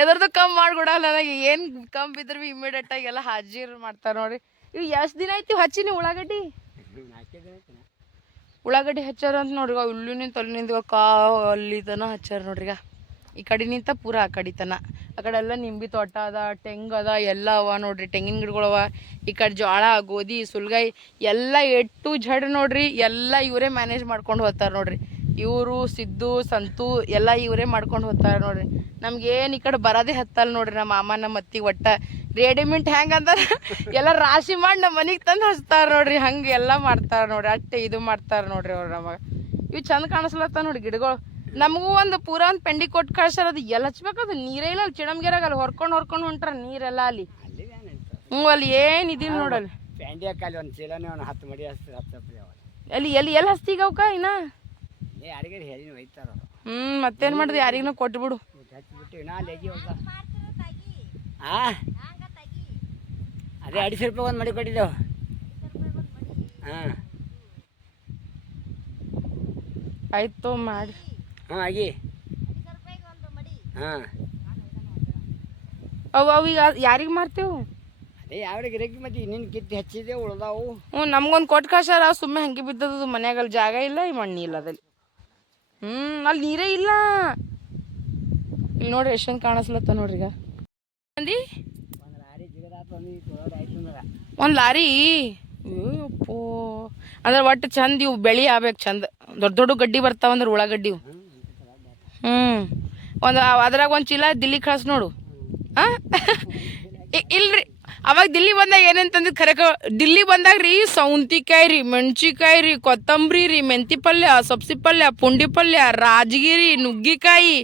Speaker 1: ಎದರ್ದು ಕಮ್ ಮಾಡ್ಬಿಡಲ್ಲ ನನಗೆ. ಏನು ಕಮ್ ಬಿದ್ರು ಭೀ ಇಮಿಡಿಯೇಟ್ ಆಗಿ ಎಲ್ಲ ಹಾಜೀರ್ ಮಾಡ್ತಾರೆ ನೋಡ್ರಿ. ಇವು ಎಷ್ಟು ದಿನ ಆಯ್ತು ಹಚ್ಚಿನಿ ಉಳ್ಳಾಗಡ್ಡಿ? ಉಳ್ಳಾಗಡ್ಡಿ ಹಚ್ಚಾರ ಅಂತ ನೋಡ್ರಿ. ಇಲ್ಲಿ ನಿಂತ ಅಲ್ಲಿ ನಿಂತ ಕಾ ಅಲ್ಲಿ ತನ ಹಚ್ಚಾರ ನೋಡ್ರಿಗ ಈ ಕಡೆ ನಿಂತ ಪೂರ ಆ ಕಡೆ ತನ. ಆ ಕಡೆ ಎಲ್ಲ ನಿಂಬಿ ತೋಟ ಅದ, ತೆಂಗ್ ಅದ, ಎಲ್ಲ ಅವ ನೋಡ್ರಿ. ತೆಂಗಿನ ಗಿಡಗಳವ ಈ ಕಡೆ ಜೋಳ ಗೋಧಿ, ಸುಲ್ಗಾಯಿ ಎಲ್ಲ ಎಟ್ಟು ಝಡ್ ನೋಡ್ರಿ. ಎಲ್ಲ ಇವರೇ ಮ್ಯಾನೇಜ್ ಮಾಡ್ಕೊಂಡು ಹೋಗ್ತಾರೆ ನೋಡ್ರಿ. ಇವರು ಸಿದ್ದು ಸಂತು ಎಲ್ಲ ಇವರೇ ಮಾಡ್ಕೊಂಡು ಹೋಗ್ತಾರೆ ನೋಡ್ರಿ. ನಮ್ಗೇನು ಈ ಕಡೆ ಬರೋದೇ ಹತ್ತಲ್ಲ ನೋಡ್ರಿ ನಮ್ಮ ಮಾಮ ನಮ್ಮ ಅತ್ತಿಗೆ ಒಟ್ಟ. ರೆಡಿಮೆಂಟ್ ಹೆಂಗಂದ್ರೆ ಎಲ್ಲ ರಾಶಿ ಮಾಡಿ ನಮ್ಮ ಮನೆಗೆ ತಂದು ಹಚ್ತಾರೆ ನೋಡ್ರಿ. ಹಂಗೆ ಎಲ್ಲ ಮಾಡ್ತಾರೆ ನೋಡ್ರಿ. ಅಟ್ಟೆ ಇದು ಮಾಡ್ತಾರೆ ನೋಡ್ರಿ ಅವ್ರು ನಮಗೆ. ಇವು ಚಂದ ಕಾಣಿಸ್ಲತ್ತ ನೋಡಿ ಗಿಡಗಳು. ನಮಗೂ ಒಂದು ಪೂರ ಒಂದು ಪೆಂಡಿ ಕೊಟ್ಟು ಕಳ್ಸಾರ ಅದು. ಎಲ್ಲ ಹಚ್ಬೇಕದು ನೀರೇ ಇಲ್ಲ ಅಲ್ಲಿ ಚಿಡಮ್ಗಿರಾಗ ಅಲ್ಲಿ ಹೊರ್ಕೊಂಡು ಹೊರ್ಕೊಂಡು ಹೊಂಟ್ರ ನೀರೆಲ್ಲ ಅಲ್ಲಿ.
Speaker 4: ಅಲ್ಲಿ
Speaker 1: ಹ್ಞೂ ಅಲ್ಲಿ ಏನು ಇದಿಲ್ಲ ನೋಡಲ್ಲಿ ಅಲ್ಲಿ. ಎಲ್ಲಿ ಎಲ್ಲಿ ಹಸ್ತೀಗ ಅವಕ್ಕ ಇನ್ನ?
Speaker 4: ಏ ಮತ್ತೇನ್ ಮಾಡುದು ಒಯ್ತಾರ. ಅವರು
Speaker 1: ಹ್ಞೂ ಮತ್ತೇನು ಮಾಡಿದೆ? ಯಾರಿಗೂ ಕೊಟ್ಬಿಡು.
Speaker 4: ಅದೇ ಅಡಿಸಿ ರೂಪಾಯಿ ಒಂದು ಮಡಿ ಕೊಟ್ಟಿದ್ದೆವು ಹಾಂ.
Speaker 1: ಆಯ್ತು ಮಾಡಿ.
Speaker 4: ಹಾಂ ಆಗಿ. ಹಾಂ.
Speaker 1: ಅವು ಅವು ಈಗ ಯಾರಿಗೆ ಮಾರ್ತೇವು?
Speaker 4: ಅದೇ ಯಾವ ಗಿರಕಿ ಮತ್ತೆ ಇನ್ನೇನು ಕಿತ್ತು ಹಚ್ಚಿದೆ ಉಳ್ದಾವು.
Speaker 1: ಹ್ಞೂ ನಮ್ಗೊಂದು ಕೊಟ್ಟು ಕಳ್ಸಾರ ಸುಮ್ಮನೆ ಹಂಗೆ ಬಿದ್ದದು ಮನ್ಯಾಗ ಅಲ್ಲಿ ಜಾಗ ಇಲ್ಲ ಈ ಮಣ್ಣಿ ಇಲ್ಲ ಅದಲ್ಲಿ ಹ್ಞೂ ಅಲ್ಲಿ ನೀರೇ ಇಲ್ಲ. ಇಲ್ಲಿ ನೋಡ್ರಿ ಎಷ್ಟೊಂದು ಕಾಣಿಸ್ಲತ್ತ ನೋಡ್ರಿ ಈಗ ಅಂದಿ
Speaker 4: ಒಂದು ಲಾರಿ? ಜಿಗದಾತು ಅಂದ್ರೆ
Speaker 1: ಒಟ್ಟು ಚಂದ ಇವು ಬೆಳಿ ಆಗ್ಬೇಕು ಚಂದ. ದೊಡ್ಡ ದೊಡ್ಡ ಗಡ್ಡಿ ಬರ್ತಾವಂದ್ರೆ ಉಳ್ಳಾಗಡ್ಡಿ ಹ್ಞೂ ಒಂದು ಅದ್ರಾಗ ಒಂದು ಚೀಲ ದಿಲ್ಲಿ ಕಳ್ಸಿ ನೋಡು. ಹಾಂ ಇಲ್ರಿ. ಅವಾಗ ದಿಲ್ಲಿ ಬಂದಾಗ ಏನಂತಂದ್ರೆ ಕರೆಕ ದಿಲ್ಲಿ ಬಂದಾಗ ರೀ ಸೌಂತಿಕಾಯಿ ರೀ ಮೆಣಸಿಕಾಯಿ ರೀ, ಕೊತ್ತಂಬರಿ ರೀ, ಮೆಂತಿ ಪಲ್ಯ ಸಬ್ಸಿ ಪಲ್ಯ, ಪುಂಡಿ ಪಲ್ಯ, ರಾಜಗಿರಿ, ನುಗ್ಗಿಕಾಯಿ,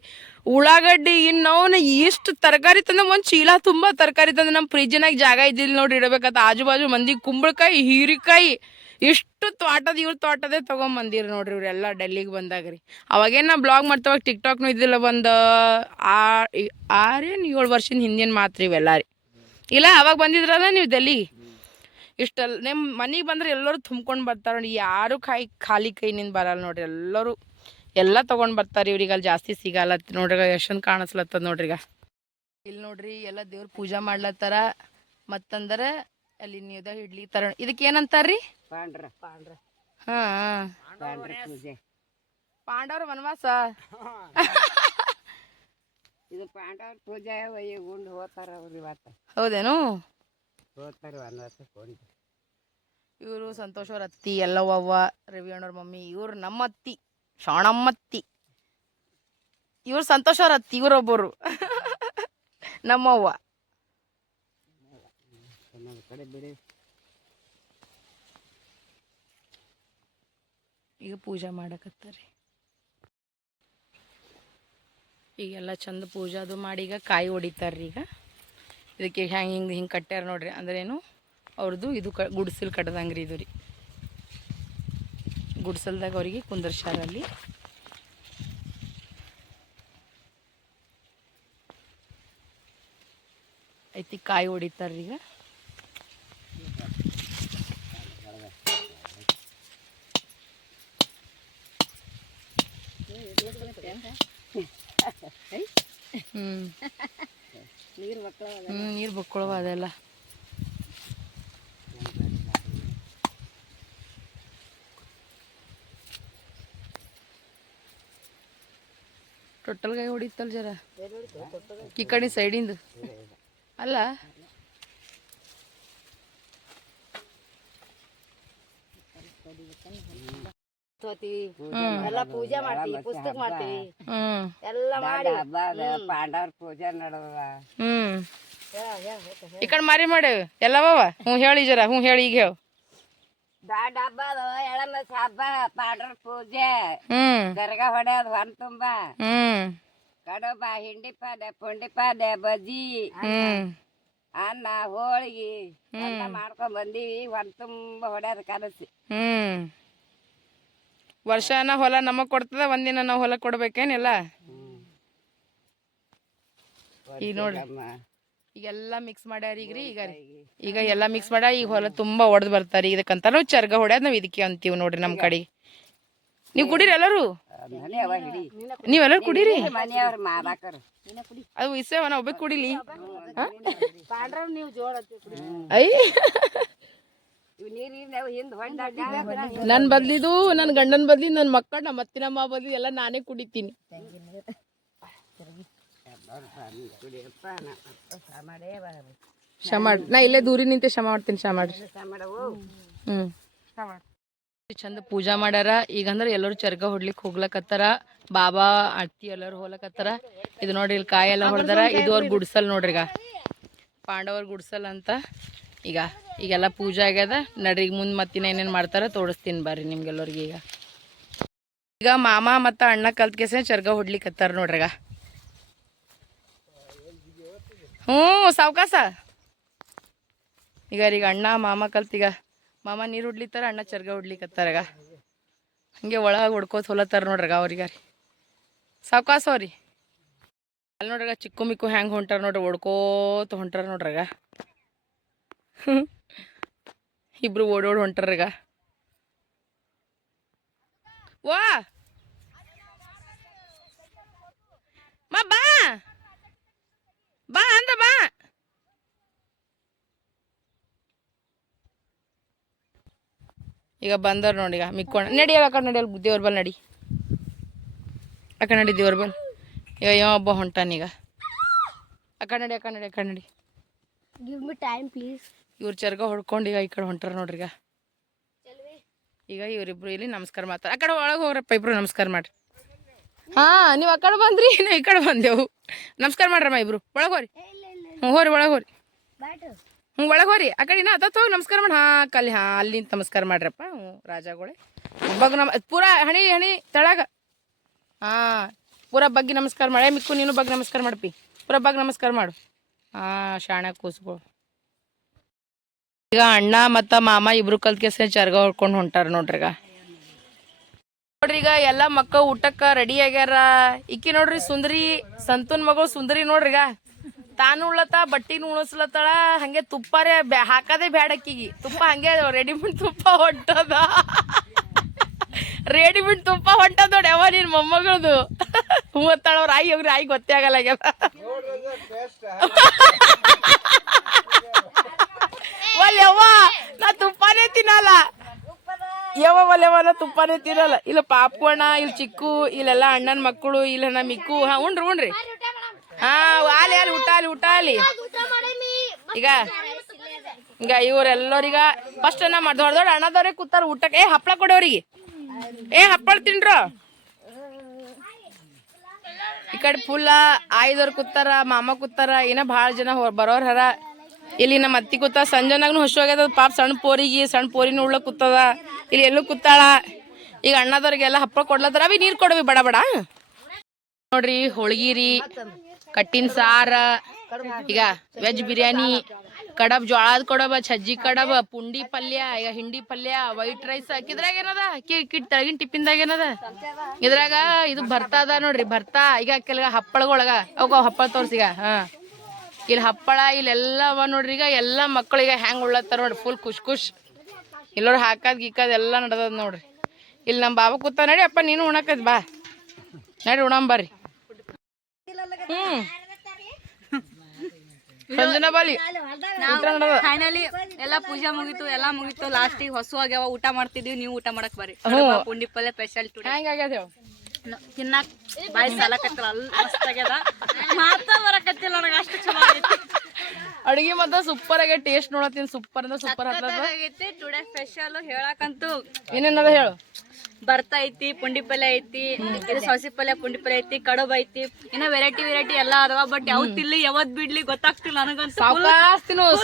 Speaker 1: ಉಳ್ಳಾಗಡ್ಡಿ, ಇನ್ನವನ್ನ ಇಷ್ಟು ತರಕಾರಿ ತಂದ್ರೆ ಒಂದು ಚೀಲ ತುಂಬ ತರಕಾರಿ ತಂದ್ರೆ ನಮ್ಮ ಫ್ರಿಜ್ನಾಗ ಜಾಗ ಇದ್ದಿಲ್ಲ ನೋಡಿ ಇಡಬೇಕಂತ ಆಜು ಬಾಜು ಮಂದಿ ಕುಂಬಳಕಾಯಿ, ಹೀರಿಕಾಯಿ, ಇಷ್ಟು ತೋಟದ ಇವ್ರ ತೋಟದೇ ತೊಗೊಂಬಂದಿರಿ ನೋಡ್ರಿ ಇವರೆಲ್ಲ ಡೆಲ್ಲಿಗೆ ಬಂದಾಗ ರೀ. ಅವಾಗೇನು ನಾ ಬ್ಲಾಗ್ ಮಾಡ್ತವಾಗ ಟಿಕ್ಟಾಕ್ನು ಇದ್ದಿಲ್ಲ ಒಂದು ಆರೇನು ಏಳು ವರ್ಷದ ಹಿಂದಿನ ಮಾತ್ರ ಇವೆಲ್ಲ ರೀ. ಇಲ್ಲ ಅವಾಗ ಬಂದಿದ್ರಲ್ಲ ನೀವು ಡೆಲ್ಲಿಗೆ ಇಷ್ಟಲ್ಲ ನಿಮ್ಮ ಮನೆಗೆ ಬಂದ್ರೆ ಎಲ್ಲರೂ ತುಂಬ್ಕೊಂಡು ಬರ್ತಾರೆ ನೋಡಿ ಯಾರು ಕಾಯಿ ಖಾಲಿ ಕೈನಿಂದ ಬರಲ್ಲ ನೋಡ್ರಿ ಎಲ್ಲರೂ ಎಲ್ಲ ತೊಗೊಂಡು ಬರ್ತಾರೆ ಇವ್ರಿಗೆ ಅಲ್ಲಿ ಜಾಸ್ತಿ ಸಿಗಲ್ಲ. ನೋಡ್ರಿ ಎಷ್ಟೊಂದು ಕಾಣಿಸ್ಲತ್ತದ ನೋಡ್ರಿಗ ಈಗ. ಇಲ್ಲಿ ನೋಡ್ರಿ ಎಲ್ಲ ದೇವ್ರ ಪೂಜಾ ಮಾಡ್ಲತ್ತಾರ. ಮತ್ತಂದ್ರೆ ಅಲ್ಲಿ ನೀದ ಇಡ್ಲಿ ತರ ಇದಕ್ಕೆ ಏನಂತಾರ್ರಿ?
Speaker 4: ಪಾಂಡ್ರ. ಪಾಂಡ್ರ.
Speaker 1: ಹಾ ಪಾಂಡವ್ರ ವನವಾಸ?
Speaker 4: ಇದು ಪಾಂಡವ್ರ ಪೂಜೆ ಒಯ್ಯಿ ಉಂಡು ಹೋಗ್ತಾರ ಅವ್ರು ಇವತ್ತು.
Speaker 1: ಹೌದೇನು?
Speaker 4: ಹೋಗ್ತಾರೆ ಕೊಂಡು
Speaker 1: ಇವರು ಸಂತೋಷ್ ಅವ್ರ ಅತ್ತಿ ಎಲ್ಲವ್ವ ರವಿ ಅಣ್ಣವ್ರ ಮಮ್ಮಿ ಇವ್ರು ನಮ್ಮ ಅತ್ತಿ ಶಾಣಮ್ಮತ್ತಿ. ಇವ್ರು ಸಂತೋಷ್ ಅವ್ರ ಅತ್ತಿ ಇವರೊಬ್ಬರು. ನಮ್ಮವ್ವ.
Speaker 4: ಕಡೆ ಬಿಡಿ.
Speaker 1: ಈಗ ಪೂಜೆ ಮಾಡಕತ್ತಾರಿ. ಈಗೆಲ್ಲ ಚಂದ ಪೂಜೆ ಅದು ಮಾಡಿ ಈಗ ಕಾಯಿ ಹೊಡಿತಾರ್ರಿ ಈಗ. ಇದಕ್ಕೆ ಹೆಂಗೆ ಹಿಂಗೆ ಹಿಂಗೆ ಕಟ್ಟ್ಯಾರ ನೋಡ್ರಿ, ಅಂದ್ರೇನು ಅವ್ರದ್ದು ಇದು ಕ ಗುಡ್ಸಲ್ ಕಟ್ಟದಂಗೆ ರೀ ಇದು ರೀ. ಗುಡ್ಸಲ್ದಾಗ ಅವ್ರಿಗೆ ಕುಂದರ್ಶಾರಲ್ಲಿ ಐತಿ ಕಾಯಿ ಹೊಡಿತಾರ್ರಿ ಈಗ. ಹ್ಞೂ
Speaker 4: ನೀರು
Speaker 1: ಬಕ್ಕೊಳವ ಅದೆಲ್ಲ. ಟೊಟ್ಟಲ್ಗಾಯಿ ಹೊಡಿತಲ್ ಜರ. ಈ ಕಡೆ ಸೈಡಿಂದು. ಅಲ್ಲ.
Speaker 3: ಎಲ್ಲ ಪೂಜೆ ಮಾಡ್ತೀವಿ ಪುಸ್ತಕ ಮಾಡ್ತೀವಿ. ಎಲ್ಲ ಮಾಡಿ.
Speaker 4: ಹಬ್ಬ ಪಾಂಡವರ ಪೂಜೆ ನಡೆದ.
Speaker 1: ಹ್ಮ್. ಈ ಕಡೆ ಮಾರಿ ಮಾಡೇವಿ ಎಲ್ಲವ ಹ್ಞೂ ಹೇಳಿ ಜರ ಹ್ಞೂ ಹೇಳಿ ಈಗ ಹೇಳು.
Speaker 4: ದೊಡ್ಡ ಹಬ್ಬ ಅದು ಎಳಮಸ್ ಹಬ್ಬ ಪಾಂಡವ್ರ ಪೂಜೆ.
Speaker 1: ಹ್ಮ್.
Speaker 4: ದರ್ಗ ಹೊಡ್ಯೋದು ಹೊನ್ ತುಂಬ.
Speaker 1: ಹ್ಮ್.
Speaker 4: ಕಡಬ ಹಿಂಡಿ ಪಲ್ಯ ಪುಂಡಿ ಪಲ್ಯ ಬಜ್ಜಿ.
Speaker 1: ಹ್ಮ್.
Speaker 4: ಅನ್ನ ಹೋಳಿಗೆ. ಮಾಡ್ಕೊಂಡ್ ಬಂದೀವಿ ಹೊನ್ ತುಂಬ ಹೊಡ್ಯೋದು ಕಲಸಿ
Speaker 1: ಹ್ಮ್. ವರ್ಷನ ಹೊಲ ನಮಗ್ ಕೊಡ್ತದ ಒಂದಿನ ನಾವು ಹೊಲ ಕೊಡ್ಬೇಕೇನಿಲ್ಲ? ಈಗ ನೋಡ್ರಿ. ಈಗೆಲ್ಲ ಮಿಕ್ಸ್ ಮಾಡ್ಯಾರ ಈಗ ರೀ. ಈಗ ಈಗ ಎಲ್ಲ ಮಿಕ್ಸ್ ಮಾಡ ಈಗ ಹೊಲ ತುಂಬಾ ಒಡೆದ್ ಬರ್ತಾರ. ಇದಕ್ಕಂತ ನಾವು ಚರ್ಗ ಹೊಡ್ಯಾದ ನಾವ್ ಇದಕ್ಕೆ ಅಂತೀವಿ ನೋಡ್ರಿ ನಮ್ ಕಡೆ. ನೀವು ಕುಡೀರಿ ಎಲ್ಲರೂ? ನೀವೆಲ್ಲರೂ ಕುಡೀರಿ? ಅದು ಇಸೇವ ನಾ ಒಬ್ಬ ಕುಡಿಲಿ. ಐ
Speaker 4: ಇವ್ ನೀರಿನ ಹಿಂದ್ ಹೊಂಡ
Speaker 1: ನನ್ ಬದ್ಲಿದು ನನ್ ಗಂಡನ್ ಬದ್ಲಿ ನನ್ ಮಕ್ಕಳ ನಮ್ಮ ಅತ್ತಿನಮ್ಮ ಬದ್ಲಿ ಎಲ್ಲ ನಾನೇ ಕುಡಿತೀನಿ. ಶಮಾಡ್ ನಾ ಇಲ್ಲೇ ದೂರಿ ನಿಂತೆ ಶಮ ಮಾಡ್ತೀನಿ
Speaker 4: ಶಮಾಡ್
Speaker 1: ಹ್ಮ್. ಚಂದ ಪೂಜಾ ಮಾಡ್ಯಾರ. ಈಗ ಅಂದ್ರೆ ಎಲ್ಲರೂ ಚರ್ಗ ಹೊಡ್ಲಿಕ್ ಹೋಗ್ಲಕತ್ತಾರ. ಬಾಬಾ ಅತ್ತಿ ಎಲ್ಲರೂ ಹೋಗ್ಲಕತ್ತಾರ. ಇದು ನೋಡ್ರಿ ಇಲ್ಲಿ ಕಾಯಿ ಎಲ್ಲ ಹೊಡೆದಾರ. ಇದು ಅವ್ರ ಗುಡ್ಸಲ್ ನೋಡ್ರಿ ಈಗ ಪಾಂಡವರ್ ಗುಡ್ಸಲ್ ಅಂತ. ಈಗ ಈಗೆಲ್ಲ ಪೂಜೆ ಆಗ್ಯದ. ನಡ್ರಿ ಮುಂದೆ ಮತ್ತಿನ ಏನೇನು ಮಾಡ್ತಾರೆ ತೋರಿಸ್ತೀನಿ ಬರ್ರಿ ನಿಮ್ಗೆಲ್ಲರಿಗೆ ಈಗ. ಈಗ ಮಾಮ ಮತ್ತು ಅಣ್ಣ ಕಲ್ತ್ ಕೆಸ ಚರ್ಗ ಹೊಡ್ಲಿಕ್ಕತ್ತಾರ ನೋಡ್ರಿ ಈಗ. ಹ್ಞೂ, ಸಾವ್ಕಾಸ. ಈಗ ಈಗ ಅಣ್ಣ, ಮಾಮ ಕಲ್ತೀಗ ಮಾಮ ನೀರು ಹೊಡ್ಲಿತ್ತಾರ ಅಣ್ಣ ಚರ್ಗ ಹೊಡ್ಲಿಕತ್ತಾರ ಈಗ. ಹಂಗೆ ಒಳಗೆ ಹೊಡ್ಕೋತ ಹೊಲತ್ತಾರ ನೋಡ್ರಿಗ ಅವ್ರಿಗೆ ರೀ. ಸಾವ್ಕಾಸ ಅವ್ರಿ. ಅಲ್ಲಿ ನೋಡ್ರಗ ಚಿಕ್ಕು ಮಿಕ್ಕು ಹೆಂಗೆ ಹೊಂಟಾರ ನೋಡ್ರಿ, ಹೊಡ್ಕೋತ ಹೊಂಟಾರ ನೋಡ್ರಿಗ ಇಬ್ರು ಓಡೋಡ್ ಹೊಂಟ್ರಗ ವಾ! ಬಾ! ಬಾ ಅಂದ ಬಾ! ಈಗ ಬಂದರು ನೋಡಿ ಈಗ ಮಿಕ್ಕೋಣ ನಡಿಯವ ಆ ನಡಿಯಲ್ಲ ದೇವ್ರ ಬಲ್ ನಡಿ. ಅಕ್ಕ ನಡಿ ದೇವ್ರ ಬಲ್. ಈಗ ಯಾವ ಒಬ್ಬ ಹೊಂಟಾನೀಗ ಈಗ. ಕನ್ನಡಿ ಆ ಕನ್ನಡಿ ಆ ಕನ್ನಡಿ
Speaker 3: ಗಿವ್ ಮಿ ಟೈಮ್ ಪ್ಲೀಸ್
Speaker 1: ಇವ್ರು ಚರ್ಗ ಹೊಡ್ಕೊಂಡು ಈಗ ಈ ಕಡೆ ಹೊಂಟಾರ ನೋಡ್ರಿ ಈಗ. ಈಗ ಇವರಿಬ್ರು ಇಲ್ಲಿ ನಮಸ್ಕಾರ ಮಾಡ್ತಾರೆ. ಆ ಕಡೆ ಒಳಗೆ ಹೋಗ್ರಪ್ಪ, ಇಬ್ರು ನಮಸ್ಕಾರ ಮಾಡ್ರಿ. ಹಾ, ನೀವು ಆ ಕಡೆ ಬಂದ್ರಿ ನಾವು ಈ ಕಡೆ ಬಂದೆವು. ನಮಸ್ಕಾರ ಮಾಡ್ರಮ್ಮ ಇಬ್ರು. ಒಳಗೆ ಹೋರಿ ಹ್ಞೂ ಹೋರಿ ಒಳಗೆ ಹೋರಿ ಹ್ಞೂ ಒಳಗೆ ಹೋರಿ ಆ ಕಡೆ ನಾ ಹೋಗಿ ನಮಸ್ಕಾರ ಮಾಡಿ ಹಾಂ, ಕಲ್ಲಿ, ಹಾಂ, ಅಲ್ಲಿ ನಮಸ್ಕಾರ ಮಾಡ್ರಪ್ಪ. ಹ್ಞೂ ರಾಜಾಗೋಳೆ ಬಗ್ ನಮ ಪೂರಾ ಹಣಿ ಹಣಿ, ತಳಗ. ಹಾಂ, ಪೂರಾ ಬಗ್ಗೆ ನಮಸ್ಕಾರ ಮಾಡಿ ಮಿಕ್ಕು, ನೀನು ಬಗ್ಗೆ ನಮಸ್ಕಾರ ಮಾಡಪ್ಪಿ ಪೂರಾ ಬಗ್ಗೆ ನಮಸ್ಕಾರ ಮಾಡು. ಹಾಂ, ಶಾಣ ಕೂಸ್ಗಳು. ಈಗ ಅಣ್ಣ ಮತ್ತು ಮಾಮ ಇಬ್ರು ಕಲ್ತ್ಕೆಸ ಚರ್ಗ ಹೊಡ್ಕೊಂಡು ಹೊಂಟಾರ ನೋಡ್ರಿಗ ಈಗ. ನೋಡ್ರಿ ಈಗ ಎಲ್ಲ ಮಕ್ಕ ಊಟಕ್ಕೆ ರೆಡಿ ಆಗ್ಯಾರ. ಇಕ್ಕಿ ನೋಡ್ರಿ ಸುಂದರಿ ಸಂತೂನ್ ಮಗಳು ಸುಂದರಿ ನೋಡ್ರಿ ಈಗ. ತಾನು ಉಳ್ಳತ್ತ ಬಟ್ಟಿನ ಉಣಸ್ಲತ್ತಾಳ ಹಂಗೆ ತುಪ್ಪಾರೆ ಬ್ಯಾ ಹಾಕದೇ ಬ್ಯಾಡ ಅಕ್ಕಿಗೆ ತುಪ್ಪ ಹಂಗೆ ರೆಡಿಮೇಡ್ ತುಪ್ಪ ಹೊಂಟದ. ರೆಡಿಮೇಡ್ ತುಪ್ಪ ಹೊಂಟದ ನೋಡಿ ಯಾವ ನಿನ್ ಮೊಮ್ಮಗಳದು. ಹೂವತ್ತಾಳ ಅವ್ರ ಆಯಿ ಹೋಗ್ರಿ ಆಯಿ ಗೊತ್ತೇ ಆಗಲ್ಲ ಒಲ್ಲೆವ್ವ ನಾ ತುಪ್ಪನೇ ತಿನ್ನಲ್ಲ. ಯವ್ವ ಒಲ್ಯವ್ವ ನಾ ತುಪ್ಪನೇ ತಿನ್ನಲ್ಲ. ಇಲ್ಲ ಪಾಪು ಅಣ್ಣ ಇಲ್ಲಿ ಚಿಕ್ಕು ಇಲ್ಲೆಲ್ಲ ಅಣ್ಣನ ಮಕ್ಕಳು, ಇಲ್ಲ ನಮ್ಮ ಮಿಕ್ಕು ಹಾ ಉಣ್ರಿ ಉಣ್ರಿ ಹಾ ಆಲಿ ಅಲ್ಲಿ ಊಟ ಆಲಿ ಊಟ ಆಲಿ ಈಗ ಈಗ ಇವ್ರೆಲ್ಲರಿಗ ಫಸ್ಟ್ ನಮ್ಮ ದೊಡ್ಡ ದೊಡ್ಡ ಅಣ್ಣದವ್ರಿಗೆ ಕೂತಾರ ಊಟಕ್ಕೆ. ಏ ಹಪ್ಪಳ ಕೊಡೋರಿಗೆ ಏ ಹಪ್ಪಳ ತಿನ್ರ. ಈ ಕಡೆ ಫುಲ್ಲ ಆಯ್ದವ್ರು ಕೂತಾರ, ಮಾಮ ಕೂತಾರ ಏನ ಭಾಳ ಜನ ಬರೋರ್ ಹರ ಇಲ್ಲಿ ನಮ್ಮ ಅತ್ತಿ ಕೂತ ಸಂಜನಾಗ್ನು ಹಸು ಆಗ್ಯದ ಪಾಪ ಸಣ್ಣ ಪೋರಿಗೆ, ಸಣ್ಣ ಪೋರಿನ ಉಳ್ಳ ಕೂತದ. ಇಲ್ಲಿ ಎಲ್ಲೂ ಕೂತಾಳ. ಈಗ ಅಣ್ಣದವ್ರಿಗೆಲ್ಲ ಹಪ್ಪ ಕೊಡ್ಲತ್ತರ? ಅವಿ ನೀರ್ ಕೊಡವಿ ಬಡ ಬಡ. ನೋಡ್ರಿ, ಹೋಳ್ಗಿರಿ, ಕಟ್ಟಿನ ಸಾರ, ಈಗ ವೆಜ್ ಬಿರಿಯಾನಿ, ಕಡಬ್, ಜೋಳದ ಕೊಡಬ, ಸಜ್ಜಿ ಕಡಬ, ಪುಂಡಿ ಪಲ್ಯ, ಈಗ ಹಿಂಡಿ ಪಲ್ಯ ವೈಟ್ ರೈಸ್ ಹಾಕಿದ್ರಾಗ ಏನದ? ಕಿಟ್ ತೆಳಗಿನ ಟಿಫಿನ್ದಾಗ ಏನದ? ಇದ್ರಾಗ ಇದು ಭರ್ತಾ ಅದ ನೋಡ್ರಿ, ಭರ್ತಾ. ಈಗ ಕೆಲ ಹಪ್ಪಳಗೊಳಗ ಅವಾಗ ಹಪ್ಪಳ ತೋರ್ಸಿಗ ಹಾ. ಇಲ್ಲಿ ಹಪ್ಪಳ ಇಲ್ಲೆಲ್ಲ ಅವ ನೋಡ್ರಿ ಈಗ ಎಲ್ಲ ಮಕ್ಕಳಿಗೆ ಹ್ಯಾಂಗೆ ಉಳ್ಳತ್ತಾರ ನೋಡ್ರಿ ಫುಲ್ ಖುಷ್ ಖುಷ್. ಇಲ್ಲೋರು ಹಾಕದ್ ಗೀಕದ್ ಎಲ್ಲ ನಡ್ದದ ನೋಡ್ರಿ. ಇಲ್ಲಿ ನಮ್ಮ ಬಾಬಾ ಕೂತ ನಡಿ ಅಪ್ಪ ನೀನು ಉಣಕದ್ ಬಾ. ನಡಿ ಉಣಂ ಬರ್ರಿ. ಹ್ಮ್.
Speaker 2: ಫೈನಲಿ ಎಲ್ಲಾ ಪೂಜೆ ಮುಗಿತು ಎಲ್ಲಾ ಮುಗಿತು. ಲಾಸ್ಟಿಗೆ ಹೊಸ ಆಗ್ಯಾವ ಊಟ ಮಾಡ್ತಿದ್ವಿ ನೀವು ಊಟ ಮಾಡಕ್ ಬರ್ರಿ. ಪುಂಡಿ ಪಲ್ಲೆ ಸ್ಪೆಷಲ್ ಟುಡೇ
Speaker 1: ಹೇಳು?
Speaker 2: ತಿನ್ನಾಕ ಬಾಯಿ ಸಾಲಕತ್ತಿಲ್ಲ ಅಲ್ಲಿ ಮಸ್ತ್ ಆಗ್ಯದ ಮಾತಾ ಬರಕತ್ತಿಲ್ಲ ನನಗೆ ಅಷ್ಟು ಚಲೋ ಆಗೈತಿ
Speaker 1: ಅಡ್ಗಿ ಮಾತ್ರ ಸೂಪರ್ ಆಗಿ ಟೇಸ್ಟ್ ನೋಡತ್ತೀನಿ ಸೂಪರ್ ಅಂದ್ರೆ ಸೂಪರ್
Speaker 2: ಆಗೈತಿ. ಟುಡೇ ಸ್ಪೆಷಲ್ ಹೇಳಕಂತೂ
Speaker 1: ಏನೇನದ ಹೇಳು.
Speaker 2: ಬರ್ತಾ ಐತಿ ಪುಂಡಿ ಪಲ್ಯ ಐತಿ ಇದು ಸೊಸಿ ಪಲ್ಯ ಪುಂಡಿ ಪಲ್ಯ ಐತಿ ಕಡುಬ್ ಐತಿ. ಇನ್ನ ವೆರೈಟಿ ವೆರೈಟಿ ಎಲ್ಲಾ ಅದಾವ ಬಟ್ ಯಾವ್ ತಿನ್ಲಿ ಯಾವತ್ ಬಿಡ್ಲಿ ಗೊತ್ತಾಗ್ತಿಲ್ಲ ನನಗಂತೂ.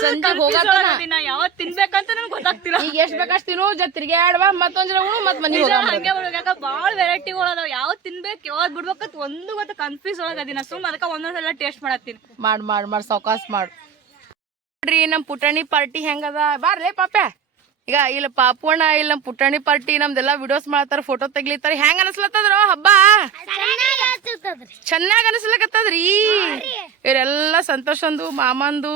Speaker 1: ಸಂಜೆ ಹೋಗತ್ತನ
Speaker 2: ಯಾವತ್ ತಿನ್ಬೇಕಂತ ನನಗೆ ಗೊತ್ತಾಗ್ತಿಲ್ಲ.
Speaker 1: ಈಗ ಎಷ್ಟ್ ಬೇಕಷ್ಟು ತಿನ್ನು ಜ ತಿರ್ಗ್ಯಾಡ್ವಾ ಮತ್ತೊಂದ್ ಜನ ಉಣು ಮತ್ ಮನಿಗೆ ಹೋಗ
Speaker 2: ಬಿಡ್ಬೇಕ ಬಾಳ ವೆರೈಟಿಗಳು ಅದಾವ. ಯಾವ ತಿನ್ಬೇಕು ಯಾವ್ದ್ ಬಿಡ್ಬೇಕಂತ ಒಂದು ಗೊತ್ತ ಕನ್ಫ್ಯೂಸ್ ಒಳಗ ಅದಿನ. ಸುಮ್ ಅದಕ್ಕ ಒಂದೊಂದ್ಸಲ ಟೇಸ್ಟ್ ಮಾಡತ್ತೀನಿ.
Speaker 1: ಮಾಡ್ ಮಾಡ್ ಮಾಡ್ ಸೌಕಾಸ್ ಮಾಡು. ನೋಡ್ರಿ, ನಮ್ ಪುಟಾಣಿ ಪಾರ್ಟಿ ಹೆಂಗದ ಬಾರ್ಲೇ ಪಾಪ್ಯ ಈಗ ಇಲ್ಲ ಪಾಪುಣ್ಣ ಇಲ್ಲ ನಮ್ ಪುಟಾಣಿ ಪಾರ್ಟಿ ನಮ್ದೆಲ್ಲ ವಿಡಿಯೋಸ್ ಮಾಡ್ತಾರ ಫೋಟೋ ತೆಗಿಲಿತ್ತಾರ. ಹೆಂಗ್ ಅನ್ಸ್ಲತ್ತದ್ರ ಹಬ್ಬ? ಚೆನ್ನಾಗ್ ಅನಸ್ಲಕತ್ತದ್ರಿ. ಇವರೆಲ್ಲ ಸಂತೋಷಂದು, ಮಾಮಂದು,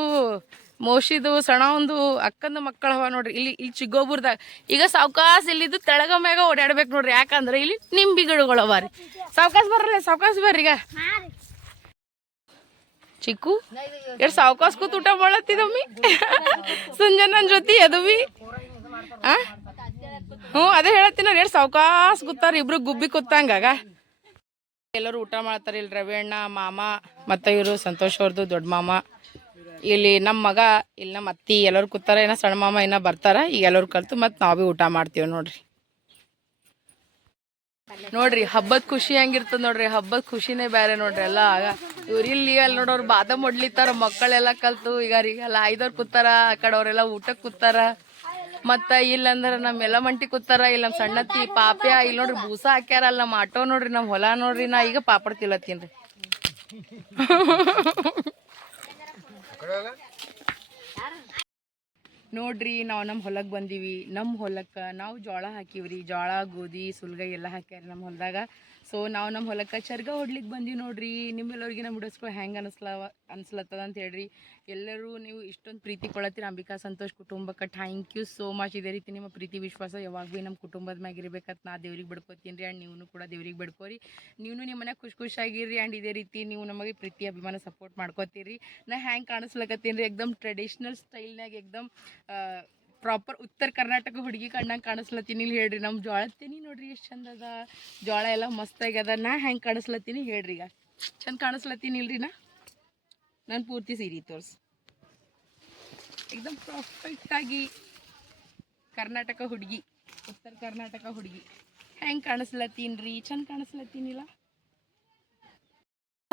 Speaker 1: ಮೋಶಿದು ಸಣವಂದು ಅಕ್ಕಂದು ಮಕ್ಕಳ ಹವ ನೋಡ್ರಿ. ಇಲ್ಲಿ ಇಲ್ಲಿ ಚಿಗೋಬುರ್ದಾಗ ಈಗ ಸಾವ್ಕಾಸ್ ಇಲ್ಲಿದ್ದು ತೆಳಗ ಮ್ಯಾಗ ಓಡಾಡ್ಬೇಕು ನೋಡ್ರಿ. ಯಾಕಂದ್ರೆ ಇಲ್ಲಿ ನಿಂಬಿ ಗಿಡಗಳು ರೀ. ಸಾವ್ಕಾಸ್ ಬರ್ರಲ್ಲ, ಸಾವ್ಕಾಸ್ ಬರ್ರಿ ಈಗ ಚಿಕ್ಕು? ಎರಡು ಸಾವ್ಕಾಸ್ ಕೂತ್ ಊಟ ಮಾಡತ್ತಿದಮ್ಮಿ ಸಂಜನನ್ ಜೊತೆ ಅದುವಿ ಆ? ಹ್ಞೂ, ಅದೇ ಹೇಳತ್ತೀನಿ ಎಷ್ಟು ಸಾವ್ಕಾಸ್ ಕೂತಾರ, ಇಬ್ರು ಗುಬ್ಬಿ ಕೂತಂಗಾಗ ಎಲ್ಲರೂ ಊಟ ಮಾಡ್ತಾರೆ, ಇಲ್ಲಿ ರವಿ ಅಣ್ಣ, ಮಾಮ, ಮತ್ತು ಇವರು ಸಂತೋಷ್ ಅವ್ರದ್ದು ದೊಡ್ಡ ಮಾಮ. ಇಲ್ಲಿ ನಮ್ಮ ಮಗ, ಇಲ್ಲಿ ನಮ್ಮ ಅತ್ತಿ ಎಲ್ಲರೂ ಕೂತಾರ ಏನೋ ಸಣ್ಣ ಮಾಮ ಏನೋ ಬರ್ತಾರ, ಈಗ ಎಲ್ಲರೂ ಕಲ್ತು ಮತ್ತು ನಾವು ಭೀ ಊಟ ಮಾಡ್ತೀವಿ ನೋಡ್ರಿ. ನೋಡ್ರಿ, ಹಬ್ಬದ ಖುಷಿ ಹೆಂಗಿರ್ತದ ನೋಡ್ರಿ, ಹಬ್ಬದ ಖುಷಿನೇ ಬೇರೆ ನೋಡ್ರಿ ಎಲ್ಲ. ಇವ್ರು ಇಲ್ಲಿ ಅಲ್ಲಿ ನೋಡೋರು ಬಾದಾಮ್ ಮೊಡ್ಲಿತ್ತಾರ ಮಕ್ಕಳೆಲ್ಲ ಕಲ್ತು, ಈಗ ಎಲ್ಲ ಐದವ್ರು ಕೂತಾರ, ಆ ಕಡೆ ಅವರೆಲ್ಲ ಊಟಕ್ಕೆ ಕೂತಾರ. ಮತ್ತ ಇಲ್ಲಂದ್ರ ನಮ್ಮ ಮಂಟಿ ಕೂತಾರ ಇಲ್ಲಿ ನಮ್ಮ ಸಣ್ಣತ್ತಿ ಪಾಪ್ಯ ಇಲ್ಲಿ ನೋಡ್ರಿ ಬೂಸ ಹಾಕ್ಯಾರ ಅಲ್ಲ ನಮ್ಮ ಆಟೋ ನೋಡ್ರಿ ನಮ್ಮ ಹೊಲ ನೋಡ್ರಿ, ನಾ ಈಗ ಪಾಪಡ್ ತಿಲ್ಲತ್ತೀನಿ ನೋಡ್ರಿ, ನಾವು ನಮ್ಮ ಹೊಲಕ್ಕೆ ಬಂದೀವಿ. ನಮ್ಮ ಹೊಲಕ್ಕೆ ನಾವು ಜೋಳ ಹಾಕಿವ್ರಿ. ಜೋಳ, ಗೋಧಿ, ಸುಲ್ಗೈ ಎಲ್ಲ ಹಾಕ್ಯಾರ ನಮ್ಮ ಹೊಲದಾಗ. ಸೊ ನಾವು ನಮ್ಮ ಹೊಲಕ್ಕೆ ಚರ್ಗ ಹೊಡ್ಲಿಕ್ಕೆ ಬಂದೀವಿ ನೋಡ್ರಿ. ನಿಮ್ಮೆಲ್ಲರಿಗೆ ನಮ್ಮ ಬಿಡಿಸ್ಕೊ ಹೆಂಗೆ ಅನಿಸ್ಲವ ಅನ್ಸ್ಲತ್ತದ ಅಂತ ಹೇಳ್ರಿ ಎಲ್ಲರೂ ನೀವು ಇಷ್ಟೊಂದು ಪ್ರೀತಿ ಕೊಡತ್ತೀರಿ ಅಂಬಿಕಾ ಸಂತೋಷ್ ಕುಟುಂಬಕ್ಕೆ. ಥ್ಯಾಂಕ್ ಯು ಸೋ ಮಚ್ ಇದೇ ರೀತಿ ನಿಮ್ಮ ಪ್ರೀತಿ, ವಿಶ್ವಾಸ ಯಾವಾಗ ಭೀ ನಮ್ಮ ಕುಟುಂಬದ ಮ್ಯಾಗ ಇರ್ಬೇಕಂತ ನಾ ದೇವ್ರಿಗೆ ಬಿಡ್ಕೋತೀನಿ ರೀ ಆ್ಯಂಡ್ ನೀವು ಕೂಡ ದೇವ್ರಿಗೆ ಬಿಡ್ಕೋರಿ. ನೀವು ನಿಮ್ಮ ಮನೆ ಖುಷಿ ಖುಷಿಯಾಗಿರ್ರಿ ಆ್ಯಂಡ್ ಇದೇ ರೀತಿ ನೀವು ನಮಗೆ ಪ್ರೀತಿ, ಅಭಿಮಾನ ಸಪೋರ್ಟ್ ಮಾಡ್ಕೋತೀರಿ. ನಾ ಹ್ಯಾಂಗೆ ಕಾಣಿಸ್ಲಕತ್ತೀನಿ ರೀ ಎಕ್ದಮ್ ಟ್ರೆಡಿಷ್ನಲ್ ಸ್ಟೈಲ್ನಾಗ ಎಕ್ದಮ್ ಪ್ರಾಪರ್ ಉತ್ತರ ಕರ್ನಾಟಕ ಹುಡುಗಿ ಕಣ್ಣಂಗೆ ಕಾಣಿಸ್ಲತ್ತೀನಿ. ಇಲ್ಲಿ ಹೇಳ್ರಿ ನಮ್ಮ ಜೋಳ ತಿನಿ ನೋಡ್ರಿ ಎಷ್ಟು ಚಂದದ ಅದ. ಜೋಳ ಎಲ್ಲ ಮಸ್ತಾಗ್ಯದ ನಾ ಹೆಂಗೆ ಕಾಣಿಸ್ಲತ್ತೀನಿ ಹೇಳ್ರಿ ಈಗ. ಚಂದ ಕಾಣಿಸ್ಲತ್ತೀನಿ ಇಲ್ರಿ ನಾ? ನಾನು ಪೂರ್ತಿ ಸೀರೆ ತೋರಿಸಿ. ಎಕ್ದಮ್ ಪ್ರಾಫೆಕ್ಟಾಗಿ ಕರ್ನಾಟಕ ಹುಡುಗಿ, ಉತ್ತರ ಕರ್ನಾಟಕ ಹುಡುಗಿ. ಹೆಂಗೆ ಕಾಣಿಸ್ಲತ್ತೀನಿ ರೀ ಚಂದ ಕಾಣಿಸ್ಲತ್ತೀನಿಲ್ಲ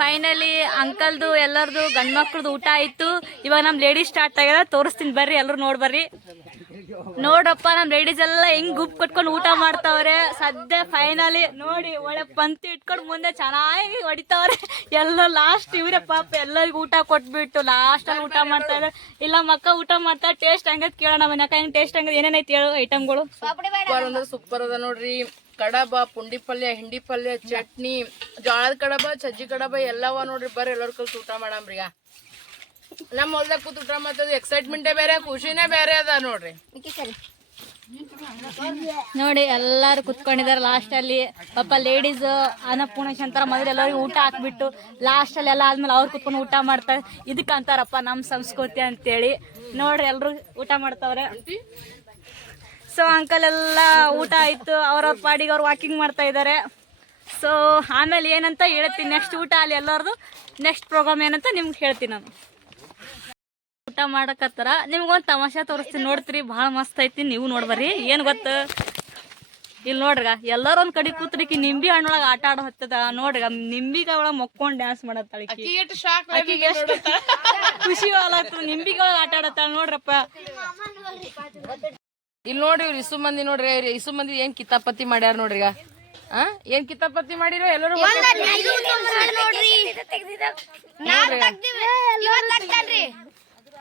Speaker 2: ಫೈನಲಿ ಅಂಕಲ್ದು ಎಲ್ಲರದು ಗಂಡ್ ಮಕ್ಳದ್ದು ಊಟ ಆಯ್ತು. ಇವಾಗ ನಮ್ ಲೇಡೀಸ್ ಸ್ಟಾರ್ಟ್ ಆಗ್ಯದ. ತೋರಿಸ್ತೀನಿ ಬರ್ರಿ ಎಲ್ಲರೂ ನೋಡ್ ಬರ್ರಿ. ನೋಡ್ರಪ್ಪ ನಮ್ ಲೇಡೀಸ್ ಎಲ್ಲ ಹೆಂಗ್ ಗುಪ್ ಕಟ್ಕೊಂಡು ಊಟ ಮಾಡ್ತಾವ್ರೆ. ಸದ್ಯ ಫೈನಲಿ ನೋಡಿ, ಒಳ್ಳೆ ಪಂತಿ ಇಟ್ಕೊಂಡು ಮುಂದೆ ಚೆನ್ನಾಗಿ ಹೊಡಿತಾವ್ರೆ. ಎಲ್ಲ ಲಾಸ್ಟ್ ಇವ್ರೆ ಪಾಪ ಎಲ್ಲರಿಗೂ ಊಟ ಕೊಟ್ಬಿಟ್ಟು ಲಾಸ್ಟ್ ಅಲ್ಲಿ ಊಟ ಮಾಡ್ತಾರೆ ಇಲ್ಲ, ಮಕ್ಕ ಊಟ ಮಾಡ್ತಾ ಟೇಸ್ಟ್ ಹಂಗದ್ ಕೇಳೋಣ ಮನೆ. ಅಕ್ಕ, ಹೆಂಗ್ ಟೇಸ್ಟ್ ಹಂಗದ್ ಏನೇನೈತಿ ಹೇಳು ಐಟಮ್ಗಳು
Speaker 1: ಸೂಪರ್ ಅದ ನೋಡ್ರಿ. ಕಡಬ ಪುಂಡಿ ಪಲ್ಯ ಹಿಂಡಿ ಪಲ್ಯ ಚಟ್ನಿ ಜೋಳದ ಕಡಬ ಸಜ್ಜಿ ಕಡಬ ಎಲ್ಲವ ನೋಡ್ರಿ ಬರ್ರಿ ಎಲ್ಲರ ಕಲ್ತು ಊಟ ಮಾಡಾಮ್ರಿ ಈಗ. ನಮ್ಮ ಹೊಲ್ದಾಗ ಕೂತು ಊಟ ಮಾಡ್ತದ ಎಕ್ಸೈಟ್ಮೆಂಟೇ ಬೇರೆ ಖುಷಿನೇ ಬೇರೆ ಅದ ನೋಡ್ರಿ.
Speaker 2: ನೋಡಿ ಎಲ್ಲಾರು ಕುತ್ಕೊಂಡಿದ್ದಾರೆ ಲಾಸ್ಟ್ ಅಲ್ಲಿ ಪಾಪ ಲೇಡೀಸ್ ಅನ್ನಪೂರ್ಣ ಶಂತರ ಮೊದಲು ಎಲ್ಲರಿಗೂ ಊಟ ಹಾಕ್ಬಿಟ್ಟು ಲಾಸ್ಟ್ ಅಲ್ಲಿ ಎಲ್ಲ ಆದ್ಮೇಲೆ ಅವ್ರು ಕುತ್ಕೊಂಡು ಊಟ ಮಾಡ್ತಾರೆ. ಇದಕ್ಕೆ ಅಂತಾರಪ್ಪ ನಮ್ಮ ಸಂಸ್ಕೃತಿ ಅಂತೇಳಿ. ನೋಡ್ರಿ ಎಲ್ರು ಊಟ ಮಾಡ್ತಾವ್ರೆ. ಸೊ ಅಂಕಲ್ ಎಲ್ಲ ಊಟ ಆಯ್ತು. ಅವ್ರವ್ರ ಪಾಡಿಗೆ ಅವ್ರು ವಾಕಿಂಗ್ ಮಾಡ್ತಾ ಇದ್ದಾರೆ. ಸೊ ಆಮೇಲೆ ಏನಂತ ಹೇಳ್ತೀನಿ. ನೆಕ್ಸ್ಟ್ ಊಟ ಅಲ್ಲಿ ಎಲ್ಲರದು. ನೆಕ್ಸ್ಟ್ ಪ್ರೋಗ್ರಾಮ್ ಏನಂತ ನಿಮ್ಗೆ ಹೇಳ್ತೀನಿ ನಾನು. ಊಟ ಮಾಡಕತ್ತಾರ ನಿಮ್ಗೊಂದು ತಮಾಷೆ ತೋರಿಸ್ತೀನಿ. ನೋಡ್ತೀರಿ ಭಾಳ ಮಸ್ತ್ ಐತಿ. ನೀವು ನೋಡ್ಬರ್ರಿ. ಏನು ಗೊತ್ತ? ಇಲ್ಲಿ ನೋಡ್ರಿಗ ಎಲ್ಲರೂ ಒಂದು ಕಡೆ ಕೂತ್ರಿಕಿ ನಿಂಬಿ ಹಣ್ಣೊಳಗ ಆಟ ಆಡೋ ಹತ್ತದ. ನೋಡ್ರಿ ನಿಂಬಿಗ ಒಳಗೆ ಮಕ್ಕೊಂಡ್ ಡ್ಯಾನ್ಸ್ ಮಾಡತ್ತಾಳ ಖುಷಿ ಒಳಗ ನಿಂಬಿಗೆ ಒಳಗೆ ಆಟ ಆಡತ್ತಾಳ ನೋಡ್ರಪ್ಪ.
Speaker 1: ಇಲ್ಲಿ ನೋಡ್ರಿ ಇವ್ರು ಇಸು ಮಂದಿ ನೋಡ್ರಿ ಇವ್ರು ಇಸು ಮಂದಿ ಏನ್ ಕಿತಾಪತಿ ಮಾಡ್ಯಾರ ನೋಡ್ರಿ ಈಗ? ಆ? ಏನ್ ಕಿತಾಪತಿ ಮಾಡಿರೋ ಎಲ್ಲರೂ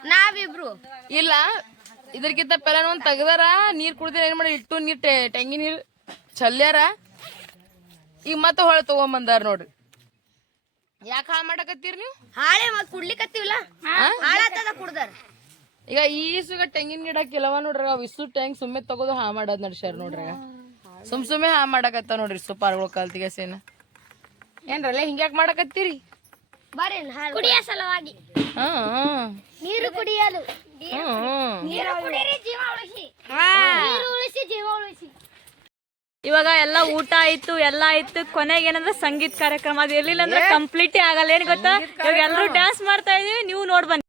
Speaker 3: ನಾವಿಬ್ರು.
Speaker 1: ಇಲ್ಲ ಇದ್ರಕ್ಕಿಂತ ಪೆಲ ಒಂದ್ ತೆಗ್ದಾರ ನೀರ್ ಕುಡ್ದಿರ ಏನ್ ಮಾಡಿ ಇಟ್ಟು ನೀರ್ ಟೆಂಗಿ ನೀರ್ ಚಲ್ಯಾರ ಈಗ ಮತ್ತೆ ಹೊಳೆ ತಗೊಂಬಂದಾರ ನೋಡ್ರಿ. ಯಾಕೆ ಹಾಳು ಮಾಡಕತ್ತೀರಿ ನೀವು?
Speaker 3: ಹಾಳೆ ಮತ್ ಕುಡ್ಲಿಕತ್ತೀವಲ್ಲ ಹಾಳಾತದ ಕುಡ್ದಾರ.
Speaker 1: ಈಗ ಈಸುಗ ಸುಗ ತೆಂಗಿನ ಗಿಡ ಕೆಲವ ನೋಡ್ರಿ ಅವ್ ಇಸು ಟ್ಯಾಂಕ್ ಸುಮ್ಮನೆ ತಗೋದು ಹಾ ಮಾಡೋದ್ ನಡ್ಸ್ಯಾರ ನೋಡ್ರಿ. ಸುಮ್ ಸುಮ್ಮನೆ ಹಾ ಮಾಡಕತ್ತ ನೋಡ್ರಿ ಇಸು ಪಾರ್ಗಳು ಕಲ್ತಿಗೆ ಸೇನ. ಏನ್ರಲ್ಲ ಹಿಂಗ್ಯಾಕ್ ಮಾಡಕತ್ತೀರಿ?
Speaker 3: ಬರ್ರಿ ಕುಡಿಯ ಸಲುವಾಗಿ.
Speaker 1: ಹಾ
Speaker 3: ನೀರು ಕುಡಿಯಲು ನೀರು ಕುಡಿಯಿರಿ ಜೀವ ಉಳಿಸಿ. ನೀರು ಉಳಿಸಿ ಜೀವ ಉಳಿಸಿ.
Speaker 2: ಇವಾಗ ಎಲ್ಲ ಊಟ ಆಯ್ತು ಎಲ್ಲ ಆಯ್ತು. ಕೊನೆಗೆ ಏನಂದ್ರೆ ಸಂಗೀತ ಕಾರ್ಯಕ್ರಮ ಅದು. ಇರ್ಲಿಲ್ಲ ಅಂದ್ರೆ ಕಂಪ್ಲೀಟೇ ಆಗಲ್ಲ. ಏನ್ ಗೊತ್ತಾ? ಇವಾಗ ಎಲ್ಲರೂ ಡ್ಯಾನ್ಸ್ ಮಾಡ್ತಾ ಇದೀವಿ ನೀವು ನೋಡ್ ಬನ್ನಿ.